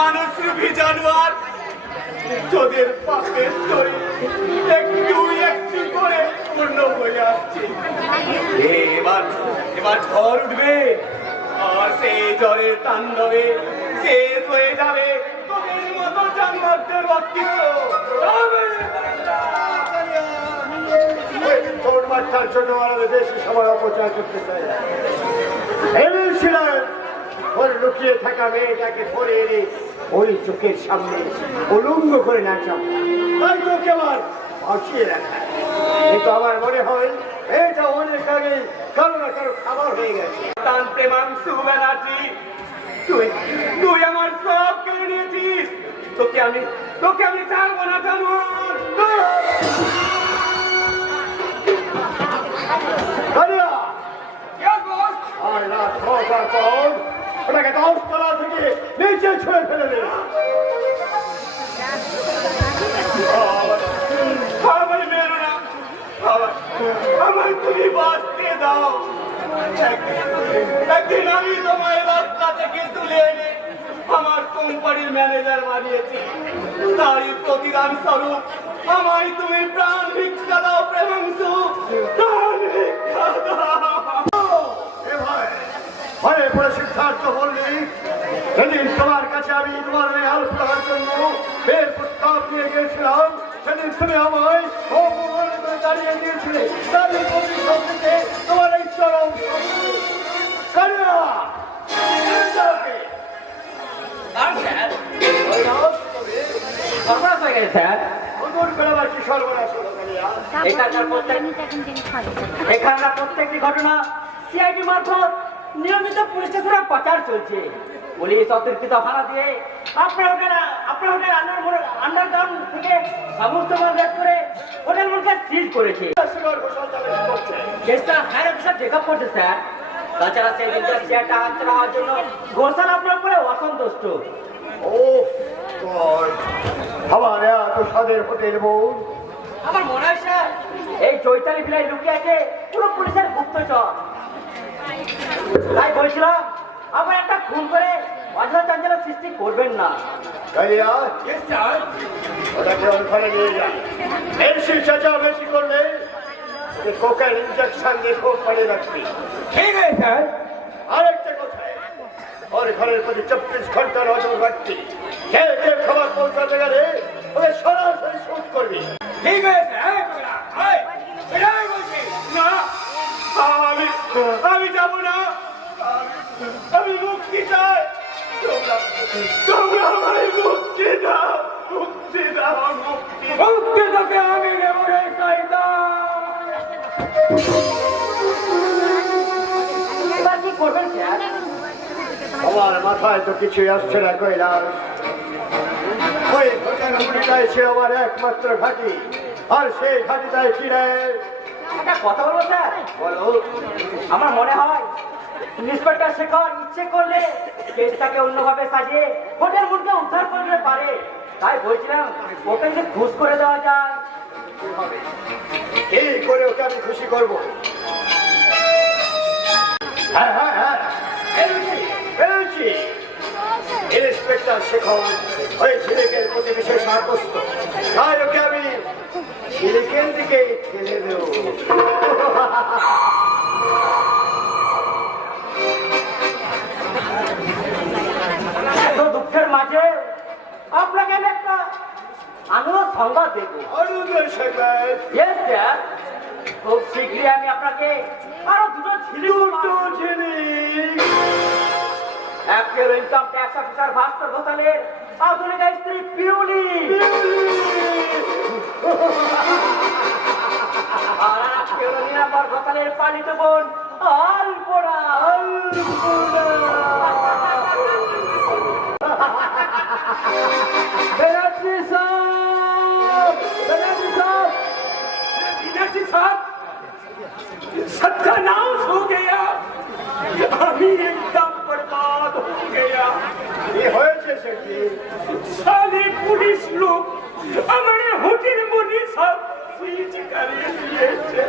মানুষ রূপী জানোয়ার তোদের পাপের স্তরে একটু একটু করে পূর্ণ হয়ে আসছে। এবার ঝড় উঠবে আর সেই ঝড়ের তাণ্ডবে শেষ হয়ে যাবে তোদের মতো জানোয়ারদের অস্তিত্ব। তোর বাচ্চার জন্য আরো বেশি সময় অপচয় করতে চাই। এনেছিলেন ওর লুকিয়ে থাকা মেয়েটাকে ধরে এনে ওই চোখের সামনে উলঙ্গ করে নাচা, তাই তোকে আবার বাঁচিয়ে রাখা। কিন্তু আমার মনে হয় এটা অনেক আগে কারো না কারো খাবার হয়ে গেছে। তান প্রেমাংশু ব্যানার্জি, তুই আমার সব কেড়ে নিয়েছিস। তোকে আমি ছাড়বো না জানোয়ার। আর রাত হওয়ার পর ওটাকে 10 তলা থেকে নিচে ছুঁড়ে ফেলে দে। আমায় মেরো না, আমায় তুমি বাঁচতে দাও। একদিন আমি তোমায় রাস্তা থেকে তুলে এনে আমার কোম্পানির ম্যানেজার বানিয়েছি। তারই প্রতিদান স্বরূপ আমায় তুমি প্রাণ ভিক্ষা দাও প্রেমাংশু, প্রাণ ভিক্ষা দাও। ভয়ে পড়ে সিদ্ধার্থ বললি, সেদিন তোমার কাছে আমি তোমার হাল করার জন্য বের প্রস্তাব নিয়ে গিয়েছিলাম। সেদিন তুমি আমায় অপমান করে দাঁড়িয়ে দিয়েছিলে। তারই প্রতিশোধ নিতে তোমার এই চরম প্রত্যেকটি ঘটনা সিআইডি মারফত নিয়মিত পুলিশ স্টেশনে প্রচার চলছে। পুলিশ অতিরিক্ত ভাড়া দিয়ে আপনার আন্ডারগ্রাউন্ড থেকে সমস্ত মাল বের করে হোটেল মুখে সিজ করেছে। কেসটা হায়ার অফিসার টেক আপ করছে স্যার। তাছাড়া সেই দিনটা শেয়ারটা হাতছাড়া হওয়ার জন্য ঘোষণ আপনার উপরে অসন্তুষ্ট। আমার এত স্বাদের হোটেল বউ, আমার মনে হয় স্যার এই চৈতালি ভিলায় লুকিয়ে আছে পুরো পুলিশের গুপ্তচর। তাই বলছিলাম আবার একটা খুন করে অযথা চাঞ্চল্য সৃষ্টি করবেন না। ওটাকে ওখানে নিয়ে যান। বেশি চেঁচামেচি করলে কোকের ইঞ্জেকশন দিয়ে খুব পারে রাখবি। ঠিক আছে স্যার। আরেকটা কথা, ওর ঘরের প্রতি 24 ঘন্টার নজর রাখবি। কে খাবার পৌঁছাতে গেলে ওকে সরাসরি শুট করবি। ঠিক আছে না, আমি যাব না। আমি মুক্তি চাই। তোমরা আমায় মুক্তি দাও, মুক্তি দাও, মুক্তি তোকে আমি নেব রে শয়তান। এবার কি করবেন স্যার? আমার মাথায় তো কিছুই আসছে না কৈলাস। ওই হোটেলটাই সে আমার একমাত্র ঘাঁটি, আর সেই ঘাঁটিটাই কি রে? একটা কথা বলবো স্যার? বলো। আমার মনে হয় ইন্সপেক্টর শেখর ইচ্ছে করলে কেসটাকে অন্যভাবে সাজিয়ে হোটেল মুখে উদ্ধার করতে পারে। তাই বলছিলাম ওকে যে খুশ করে দেওয়া যায়। কি করে ওকে আমি খুশি করবো? হ্যাঁ হ্যাঁ হ্যাঁ, পেরেছি। ইন্সপেক্টর শেখর ওই ঝিলিকের প্রতি বিশেষ আকর্ষিত, তাই ওকে আমি ঝিলিকের দিকে ঠেলে দেব। এত দুঃখের মাঝে আপনাকে আমি একটা আনন্দ সংবাদ দেবো। আনন্দের সংবাদ? Yes, sir. খুব শীঘ্রই আমি আপনাকে আরো দুটো ঝিলিক, এক হলো ইনকাম ট্যাক্স অফিসার ভাস্কর ঘোষালের আধুনিক স্ত্রী পিউলি, আর এক হলো নিরাপদ ঘোষালের পালিত বোন আলপনা। बनर्जी साहब, सत्यानाश हो गया। अभी एकदम बर्बाद हो गया। ये হয়েছে কি? साले पुलिस लोग हमारे होटल मुनि सब सीज कर लिए थे।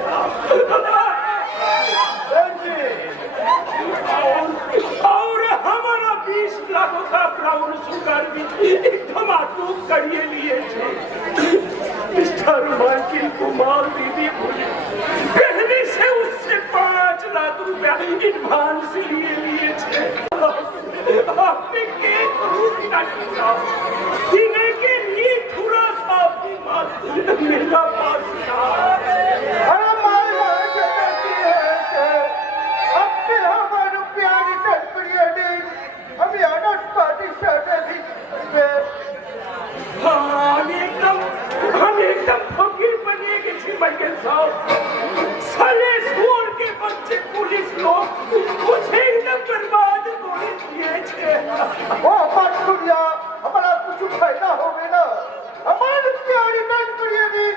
भी धमाटू करिए लिए थे। मिस्टर माइकल कुमार दीदी बोले पहले से उससे 5 लाख रुपया एडवांस लिए थे। आपने के जीने के लिए थोड़ा सा भी मेरा पास हम एकदम फकीर बनिए कि माइकल साहब सारे स्कूल के बच्चे पुलिस लोग मुझे एकदम बर्बाद कर दिए थे। ओ बात सुनिया हमारा कुछ फायदा हो गया ना हमारे प्यारी डांस करिए भी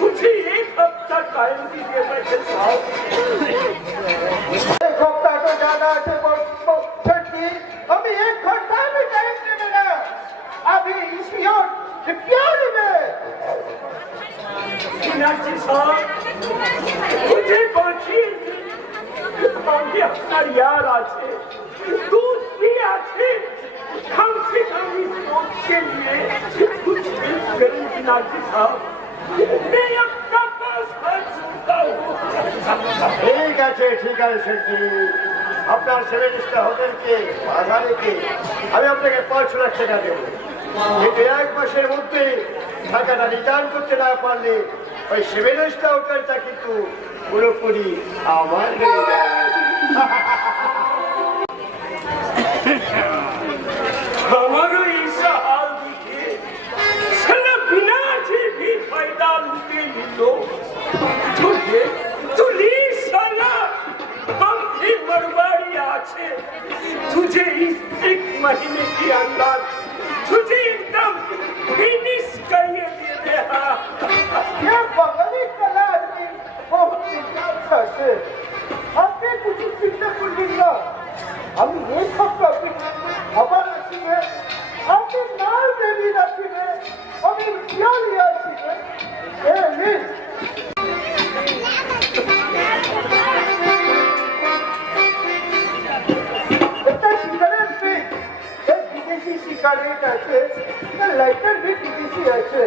मुझे एक हफ्ता टाइम दीजिए माइकल साहब। एक हफ्ता तो ज्यादा थे छठी अभी 1 घंटा भी टाइम दे देना अभी इसी प्यार में मीनाक्षी साहब मुझे बची আমি আপনার यार আছে दूध भी আছে कम से कम इस लोग के लिए कुछ भी करें मीनाक्षी साहब मैं आपका पास हाथ जोड़ता हूँ। ठीक है সেটি আপনার 7 স্টার হোটেলকে বাধা রেখে আমি আপনাকে 5 লাখ টাকা দেবো কিন্তু 1 মাসের মধ্যে টাকাটা রিটার্ন করতে না পারলে ওই 7 স্টার হোটেলটা কিন্তু পুরোপুরি আমার হয়ে যাবে। हमारा ऐसा हाल दिखे साला बिना जे भी फायदा लूटे लो तुझे साला हम भी बर्बादी आछे तुझे इस 1 महीने के अंदर तुझे एकदम फिनिश करिए दे ये बंगाली कला आदमी बहुत अच्छा है आपने कुछ चिंता कर लिया हम ये सब खबर रखी है आपके नाल देवी रखी है अभी क्या लिया है ये এটা সিগারেট পে এক বিদেশি সিগারেট আছে লাইটার भी বিদেশি আছে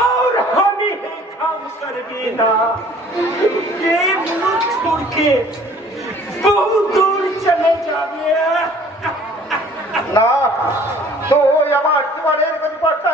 और हमें काम कर देना ये मुल्क छोड़ के बहुत दूर चले जावे না তো ওই আমার জীবনের গতিপথটা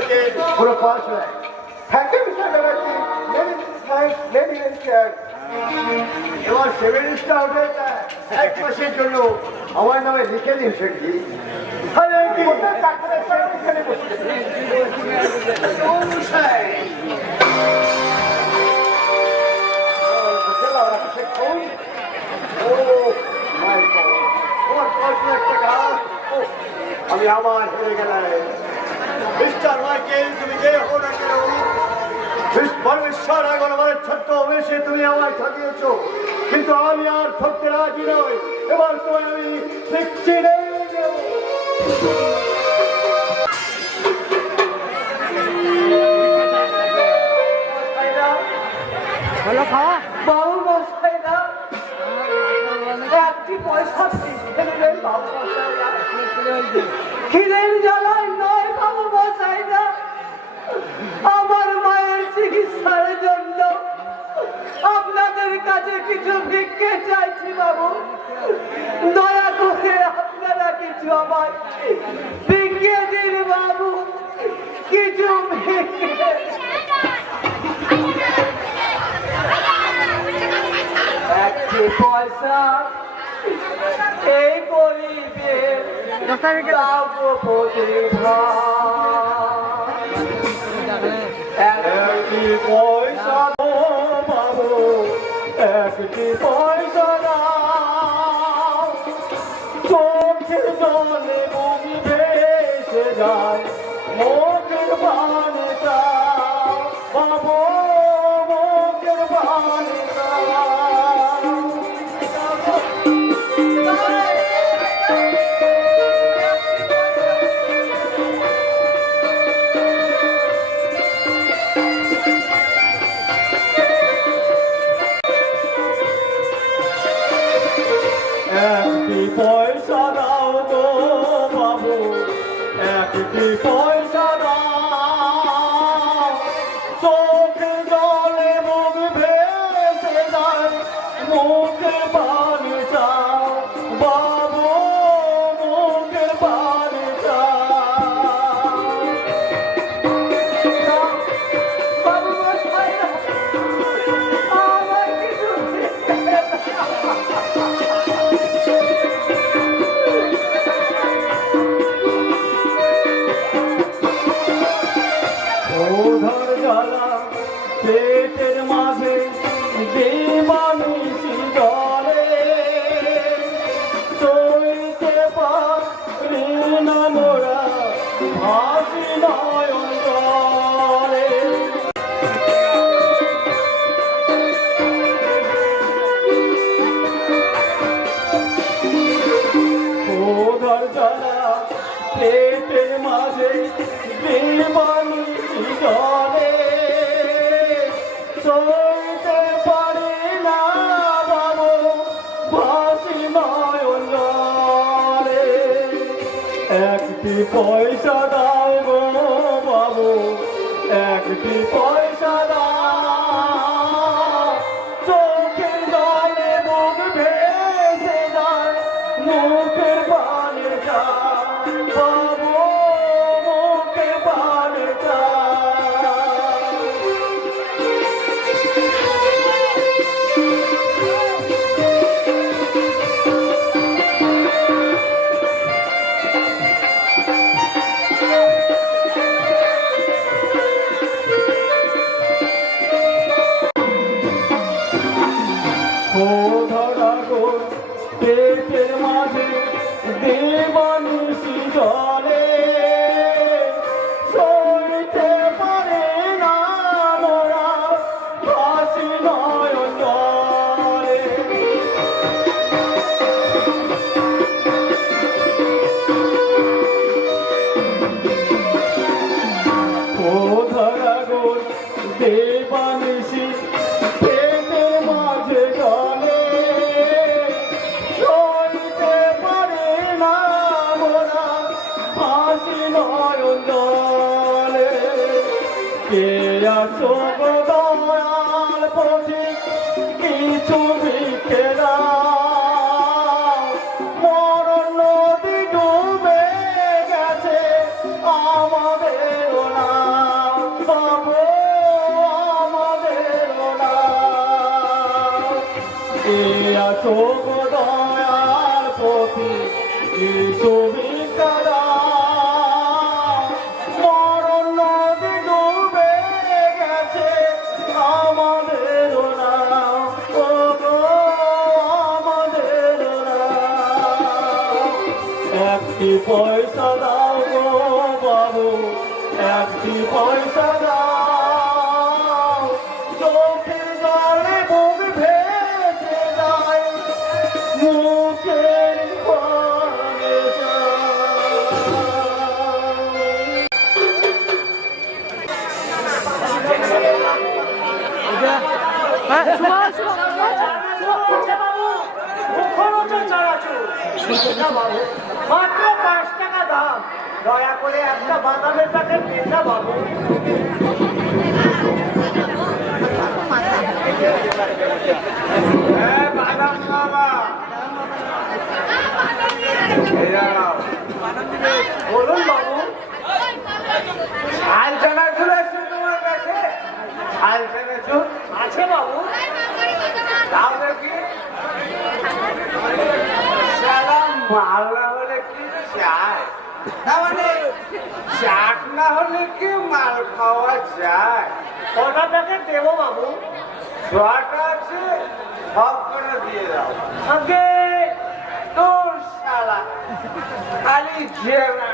থেকে পুরো পাঁচ lakh. Thank you mister Banerjee, ladies and chair. এবার 7 স্টার হোটেলটা 1 মাসের জন্য আমার নামে লিখে দিন সেটি। তাহলে কি হোটেল কাঠের এখানে বসে আমি আবার হেরে গেলাম। মিস্টার মাইকেল, তুমি যে হো না কেন, পরমেশ্বর এখন আমার ছোট্ট অবেশে তুমি আমায় ঠকিয়েছ, কিন্তু আমি আর ঠকতে রাজি নই। এবার তোমায় আমি দেখছি বাবু মশাইরা একটি পয়সা ফিরিয়ে দিলেন বাবু মশাইরা। খিদের জ্বালায় নয় বাবু মশাইরা, আমার মায়ের চিকিৎসার জন্য আপনাদের কাছে কিছু ভিক্ষে চাইছি বাবু। দয়া করে আপনারা কিছু আমায় ভিক্ষে দিন বাবু, কিছু ভিক্ষে। একটি পয়সা এই গরিবে যাবো একটি পয়সা বাবু, একটি পয়সা দাও, চোখের জলে মুখ ভেসে যায়, মুখের পানে চাও বাবু, মুখের পানে চাও। একটি পয়সা দাও তো বাবু, একটি পয়সা দাও, চোখে জলে মুখ ভেসে যায়, মুখে পানি চাও বাবু, মুখে পানি চাও। বাবু মশাইরা আমার কিছু ওধার জ্বালা পেটের মাঝে দেবানিশি জলে, চলতে পারি না মোরা, ভাসি নয়ন জলে। ওধার জ্বালা পেটের মাঝে দেবানিশি জলে, চলতে পারি না বাবু, ভাসি নয়ন জলে। একটি পয়সা দাও গো বাবু, একটি পয়সা দাও, চোখের জলে মুখ ভেসে যায়, মুখের পানে যায় বাবু, মুখের পানে যায়। ধরা গো পেটের মাঝে দেবানিশি জলে, সইতে পারে না মোরা, ভাসি নয়ন জলে। ও ধরা গো দেবানিশি পেটের মাঝে জলে, সইতে পারে না মোরা, ভাসি নয়ন জলে। কে আছো গো দয়াল পথিক, কিছু ভিক্ষে দাও, মরণ নদী ডুবে গেছে আমাদের না। দয়াল পতি সুবিকারা মরণ নদী ডুবে গেছে আমাদের নাম ও গো আমাদের নাম একটি পয়সা দাও গো বাবু একটি পয়সা দাও চোখের জলে বুক ভেসে যায় মুখের পানে মাত্র 5 টাকা দাম দয়া করে একটা বাদামের প্যাকেট দিন না বাবু বাদাম বাবা বলুন বাবু হাল চানাচুর আছে তোমার কাছে হাল চানাচুর আছে বাবু দাও দেখি সারা মাল না হলে কি চায় না মানে চাট না হলে কি মাল খাওয়া যায় কটা প্যাকেট দেবো বাবু ছটা আছে সব করে দিয়ে দাও আগে তোর শালা খালি জেরা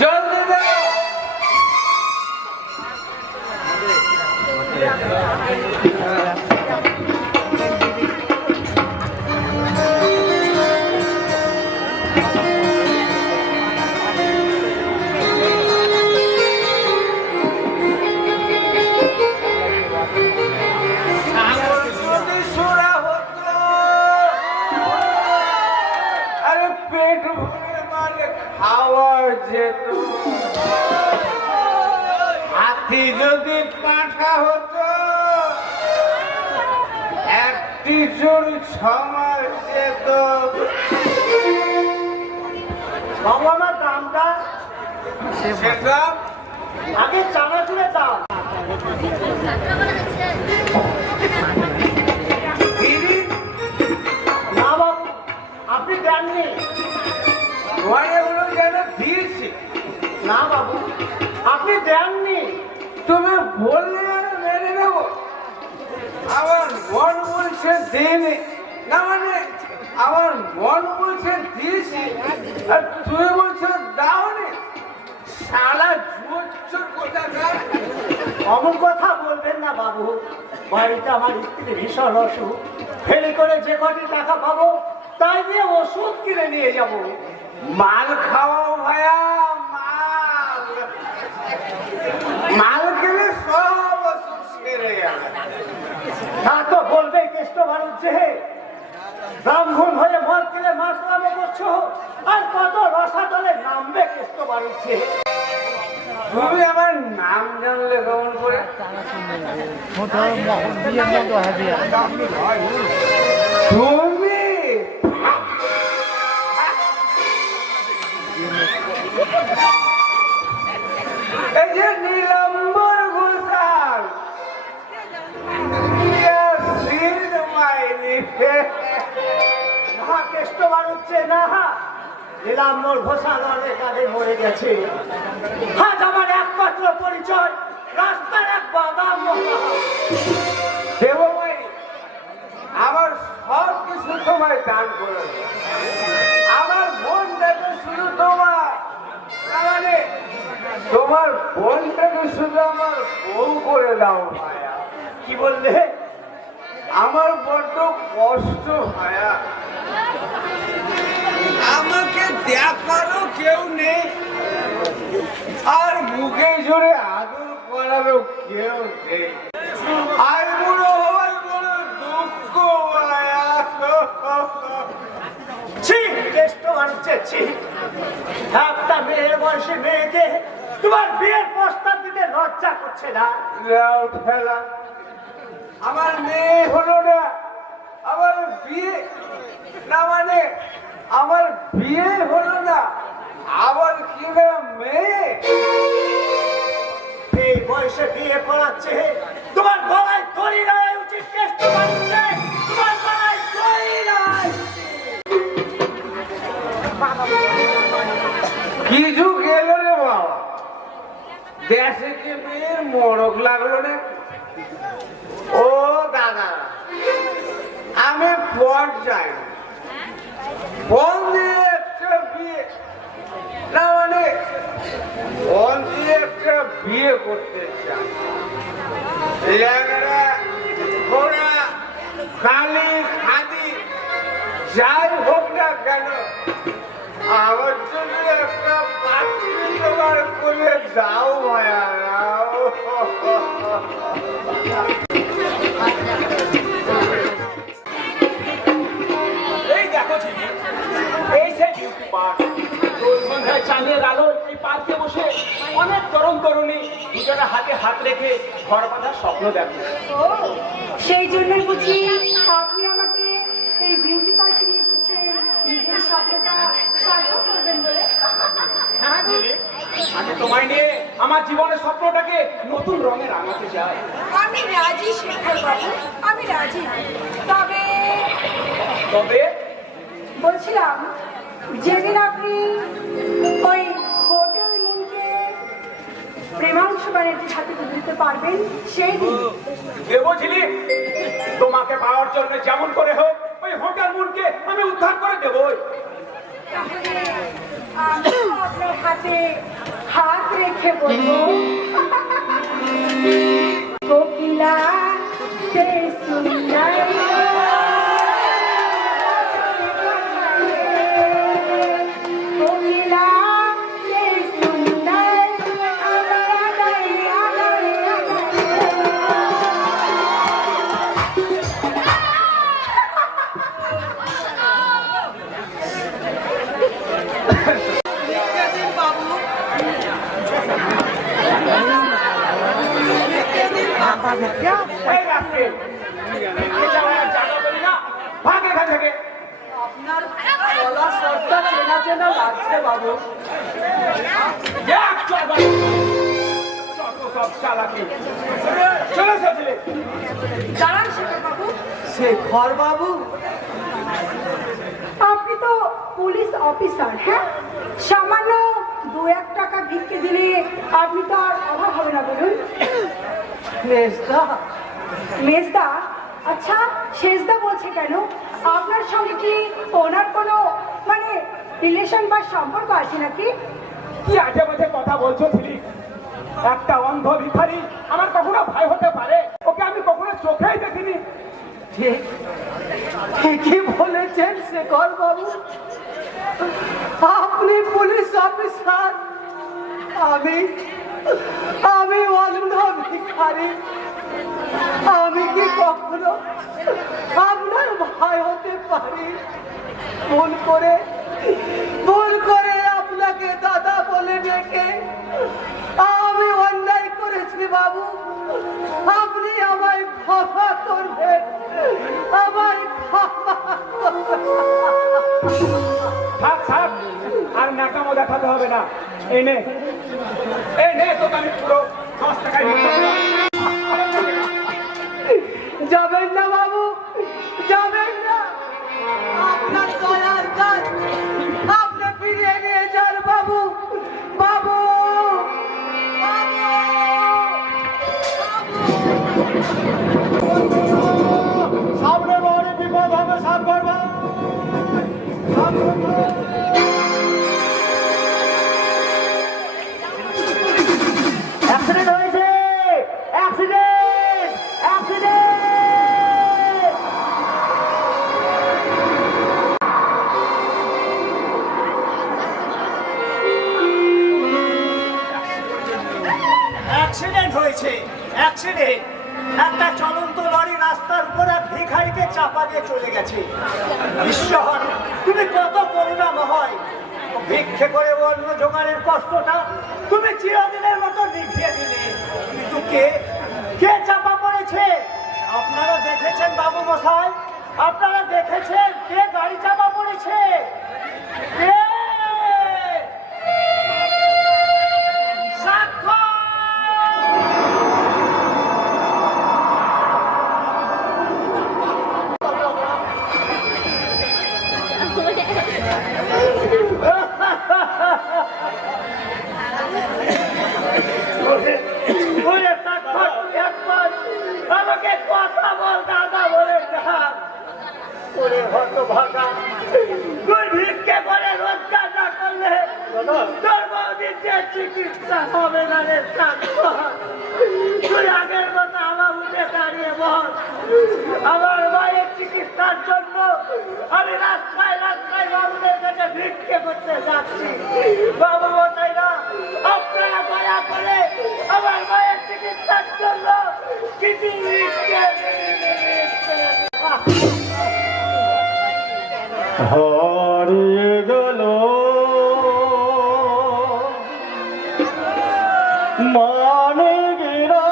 জলদি দাও যদি সোরা হতো আরে পেট ভরে মানে খাওয়া যেত হাতি যদি পাঁঠা হতো একটি চোর 6 মাস যেত বাবু আমার দামটা সেটা আগে চানাচুরের দাম দিদি না বাবু আপনি দেননি ঘরে হলো যেন দিয়েছি না বাবু আপনি দেননি তুমি বললে আর মেরে দেবো আমার মন বলছে দিইনি না মানে আমার মন বলছে দিয়েছি আর তুমি বলছো দাওনি শালা জুয়োচ্ছর কোথাকার অমন কথা বলবেন না বাবু বাড়িতে আমার স্ত্রী ভীষণ অসুখ ফেরি করে যে কটি টাকা পাবো তাই দিয়ে ওষুধ কিনে নিয়ে যাব মাল খাওয়াও ভাইয়া মাল মাল খেলে সব ওষুধ সেরে যাবে তা তো বলবে কেষ্ট বাণিজ্যে ব্রাহ্মণ হয়ে মদ কিনে মাতলামো করছো আর কত রসাতলে নামবে কেষ্ট বাণিজ্যে তুমি আমার নাম জানলে কেমন করে তুমি এই যে নীলাম্বর ঘোষাল কেষ্ট বাণিজ্যে না নীলাম্বর ঘোষাল অনেক আগে মরে গেছে আজ আমার একমাত্র পরিচয় রাস্তার এক বাদাম মহা দেবমাই আমার সব কিছু তোমায় দান করে দেব। আমার বোনটাকে শুধু তোমার না মানে তোমার বোনটাকে শুধু আমার বউ করে দাও মায়া কি বললে আমার বড্ড কষ্ট মায়া আমাকে দেখারও কেউ নেই আর মুখে জোরে আদর করারও কেউ নেই আর বুড়ো হওয়ার বড় দুঃখ মায়া ছি কেষ্ট বাণিজ্যে ছি একটা মেয়ের বয়সে মেয়েকে তোমার বিয়ের প্রস্তাব দিতে লজ্জা করছে না লাউ ফেলা আমার মেয়ে হলো না আমার বিয়ে না মানে আমার বিয়ে হলো না আবার কি না মেয়ে এই বয়সে বিয়ে করাচ্ছে তোমার গলায় দড়ি দেওয়া উচিত কেষ্ট বাণিজ্যে তোমার গলায় কিছু গেল রে বাবা, দেশে কি মেয়ের মরক লাগলো না? ও দাদা, আমি পথ যাই ফোন দিয়ে একটা বিয়ে না মানে ফোন দিয়ে একটা বিয়ে করতে চাই। লেগড়া ঘোড়া খালি খাদি যাই হোক না কেন, আমার জন্য একটা পাত্রী জোগাড় করে দাও ভাইয়া। এই দেখো ঝিলিক, এই সেই বিউটি পার্ক। রোজ সন্ধ্যায় চাঁদের আলো এই পার্কে বসে অনেক তরুণ তরুণী দুজনে হাতে হাত রেখে ঘর বাঁধার স্বপ্ন দেখে। ও, সেই জন্যই বুঝি আপনি আমাকে এই বিউটি পার্কে নিয়ে এসেছেন, নিজের স্বপ্নটা সার্থক করবেন বলে। হ্যাঁ ঝিলিক, আমি তোমায় নিয়ে আমার জীবনের স্বপ্নটাকে নতুন রঙে রাঙাতে চাই। আমি রাজি শেখর বাবু, আমি রাজি। তবে তবে বলছিলাম, যেদিন আপনি ওই হোটেল মুনকে প্রেমাংশু বাড়িটির হাতে তুলে দিতে পারবেন সেই দিন দেবো ঝিলিক, তোমাকে পাওয়ার জন্য যেমন করে হোক ওই হোটেল মুনকে আমি উদ্ধার করে দেবই। তাহলে আমি আপনার হাতে হাত রেখে বলবো, কোকিলা সে সুন্দর কোকিলা সে সুন্দর এই রাস্তে এটা আমার জায়গা বলি না, ভাগ এখান থেকে। আপনার গলা স্বরটা চেনা চেনা লাগছে বাবু। এক চড় বাড়ি। যত সব চালাকি। চলে এসো ঝিলিক। দাঁড়ান শেখর বাবু, শেখর বাবু, আপনি তো পুলিশ অফিসার, হ্যাঁ? সামান্য 2-1 টাকা ভিক্ষে দিলে আপনি তো আর অভাব হবে না বলুন। মেজদা, মেজদা? আচ্ছা, শেষদা বলছে কেন? আপনার সঙ্গে কি ওনার কোনো মানে রিলেশন বা সম্পর্ক আছে নাকি? কি আজে বাজে কথা বলছো ঝিলিক? একটা অন্ধ ভিখারি আমার কখনো ভাই হতে পারে? ওকে আমি কখনো চোখেই দেখিনি। ঠিকই বলেছেন শেখর বাবু, আপনি পুলিশ অফিসার, আমি অন্ধ ভিখারি। আমি কি কখনো আপনার ভাই হতে পারি? ভুল করে আপনাকে দাদা বলে ডেকে আমি অন্যায় করেছি বাবু, আপনি আমায় ক্ষমা করবেন, আমায় ক্ষমা থাক থাক, আর ন্যাকামো দেখাতে হবে না। এই নে তোকে আমি পুরো 10 টাকায় দিচ্ছি। যাবেন না বাবু, যাবেন না, আপনার দয়ার কাজ আপনি ফিরিয়ে নিয়ে যান বাবু, বাবু, সামনে বড় বিপদ হবে, সাবধান ভাই। অ্যাক্সিডেন্ট হয়েছে, অ্যাক্সিডেন্ট, অ্যাক্সিডেন্ট। অ্যাক্সিডেন্ট হয়েছে, অ্যাক্সিডেন্ট। একটা চলন্ত লরি রাস্তার উপর এক ভিখারিকে চাপা দিয়ে চলে গেছে। ঈশ্বর, তুমি কত করুণাময়। ভিক্ষে করে অন্য জোগাড়ের কষ্টটা তুমি চিরদিনের মতো নিভিয়ে দিলে। কিন্তু কে চাপা পড়েছে? আপনারা দেখেছেন বাবু মশাই, আপনারা দেখেছেন কে গাড়ি চাপা পড়েছে? কে? সাক্ষ্য! চিকিৎসা হবে না রে ডাক্তার। তুই আগের কথা আমার মুখে দাঁড়িয়ে বল। আমার মায়ের চিকিৎসার জন্য আমি রাস্তায় রাস্তায় বাবুদের কাছে ভিক্ষে করতে যাচ্ছি। বাবু মশাইরা, আপনারা দয়া করে আমার মায়ের চিকিৎসার জন্য কিছু হারিয়ে গেল মানে গিরা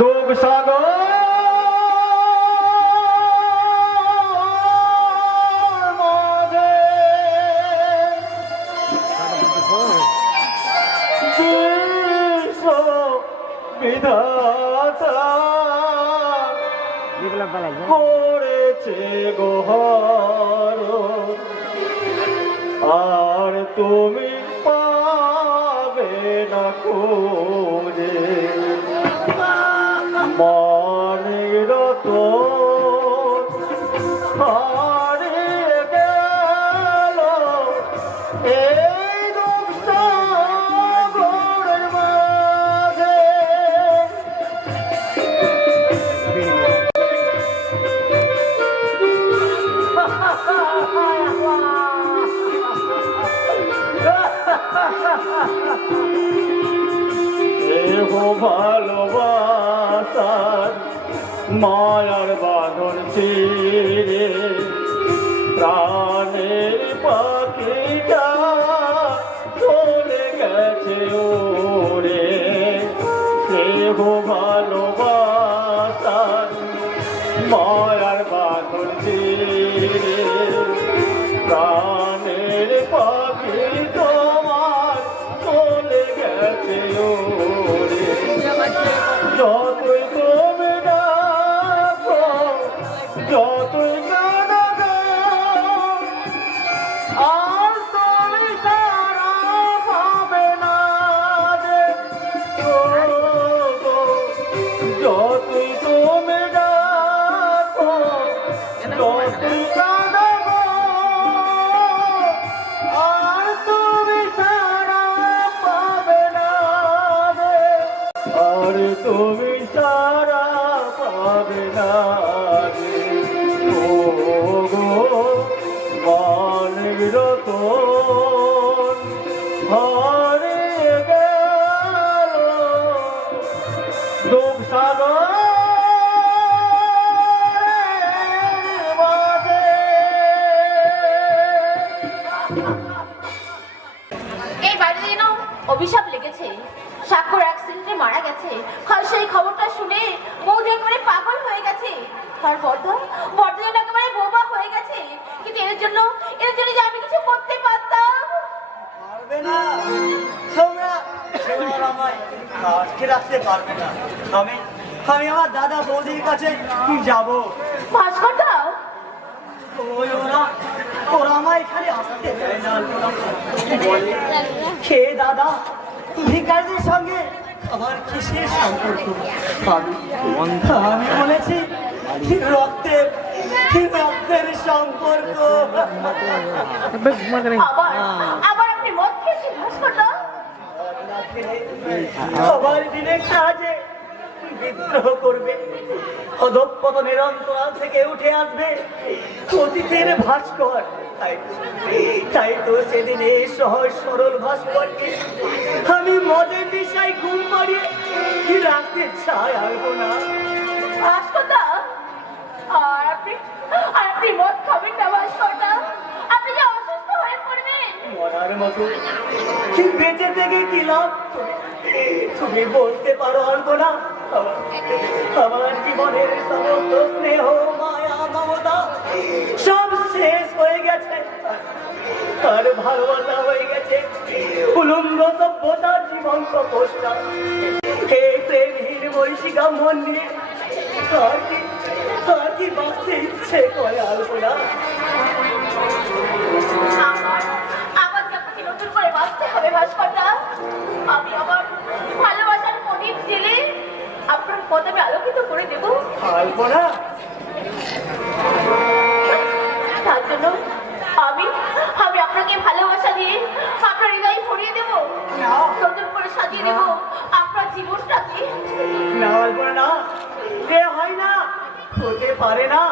দুঃখ সাগর মাঝে বিশ্ব বিধাতা করেছে গোহর আর তুমি পাবে না খুঁজে মানের তো হারিয়ে গেল এই দুঃখ সাগরের মাঝে। দেহ ভালোবাসার মায়ার বাঁধন ছিঁড়ে প্রাণের পাখিটা চলে গেছে ওরে। দেহ ভালোবাসার মায়ার বাঁধন ছিঁড়ে প্রাণের পাখি তোমার চলে গেছে ওরে। যতই তুমি ডাকো যতই কাঁদো আর তুমি সারা পাবে না রে গো। যতই তুমি ডাকো যতই কাঁদো আর তুমি সারা পাবে না রে। আর তুমি সারা পাবে না রে ও গো মানের রতন হারিয়ে গেল দুঃখ সাগরের মাঝে। এই বাড়িতে যেন অভিশাপ লেগেছে। স্বাক্ষর অ্যাক্সিডেন্টে মারা গেছে। আর সেই খবরটা শুনে বৌদি একেবারে পাগল হয়ে গেছে। আর বর্ধা যেন একেবারে বোবা হয়ে গেছে। কিন্তু এর জন্য যে আমি কিছু করতে পারতাম। পারবে না তোমরা আমায় আটকে রাখতে পারবে না। আমি আমার দাদা বৌদির কাছে যাব। ভাস্করদা, ওরা আমায় এখানে আসতে দেয় না। খেয়ে দাদা ভিখারিদের সঙ্গে আমার কিসের সম্পর্ক? আমি বলেছি রক্তের সম্পর্ক। আবার আপনি মদ খেয়েছেন ভাস্করদা? সবার দিনে কাজে বিদ্রোহ করবে, অধঃপতনের অন্তরাল থেকে উঠে আসবে অতীতের ভাস্কর। তাই তো সেদিন এই সহজ সরল ভাস্করকে আমি মদের নেশায় ঘুম পাড়িয়ে কি রাখতে চাই আসবো না। ভাস্করদা, আর আপনি মদ খাবেন না ভাস্করদা? আপনি যে অসুস্থ হয়ে পড়বেন। মরার মতো কি বেঁচে থেকে কি লাভ? তুমি বলতে পারো আসবো না? আমার জীবনের সমস্ত স্নেহ মায়া মমতা সব শেষ হয়ে গেছে। আর ভালোবাসা হয়ে গেছে উলঙ্গ সভ্যতার জীবন তপস্যা। এই প্রেমহীন বৈশিকা মন নিয়ে আর কি বাঁচতে ইচ্ছে করে আসবো না। আমার যে আপনাকে নতুন করে বাঁচতে হবে ভাস্করদা। আমি আমার ভালোবাসার প্রদীপ জেলে আপনার পথ আমি আলোকিত করে দেবো। আলপনা তাতে দিয়ে আপনার গায়ে ভরিয়ে দেবো, নতুন করে সাজিয়ে দেবো আপনার জীবনটাকে। না আলপনা না, সে হয় না, হতে পারে না।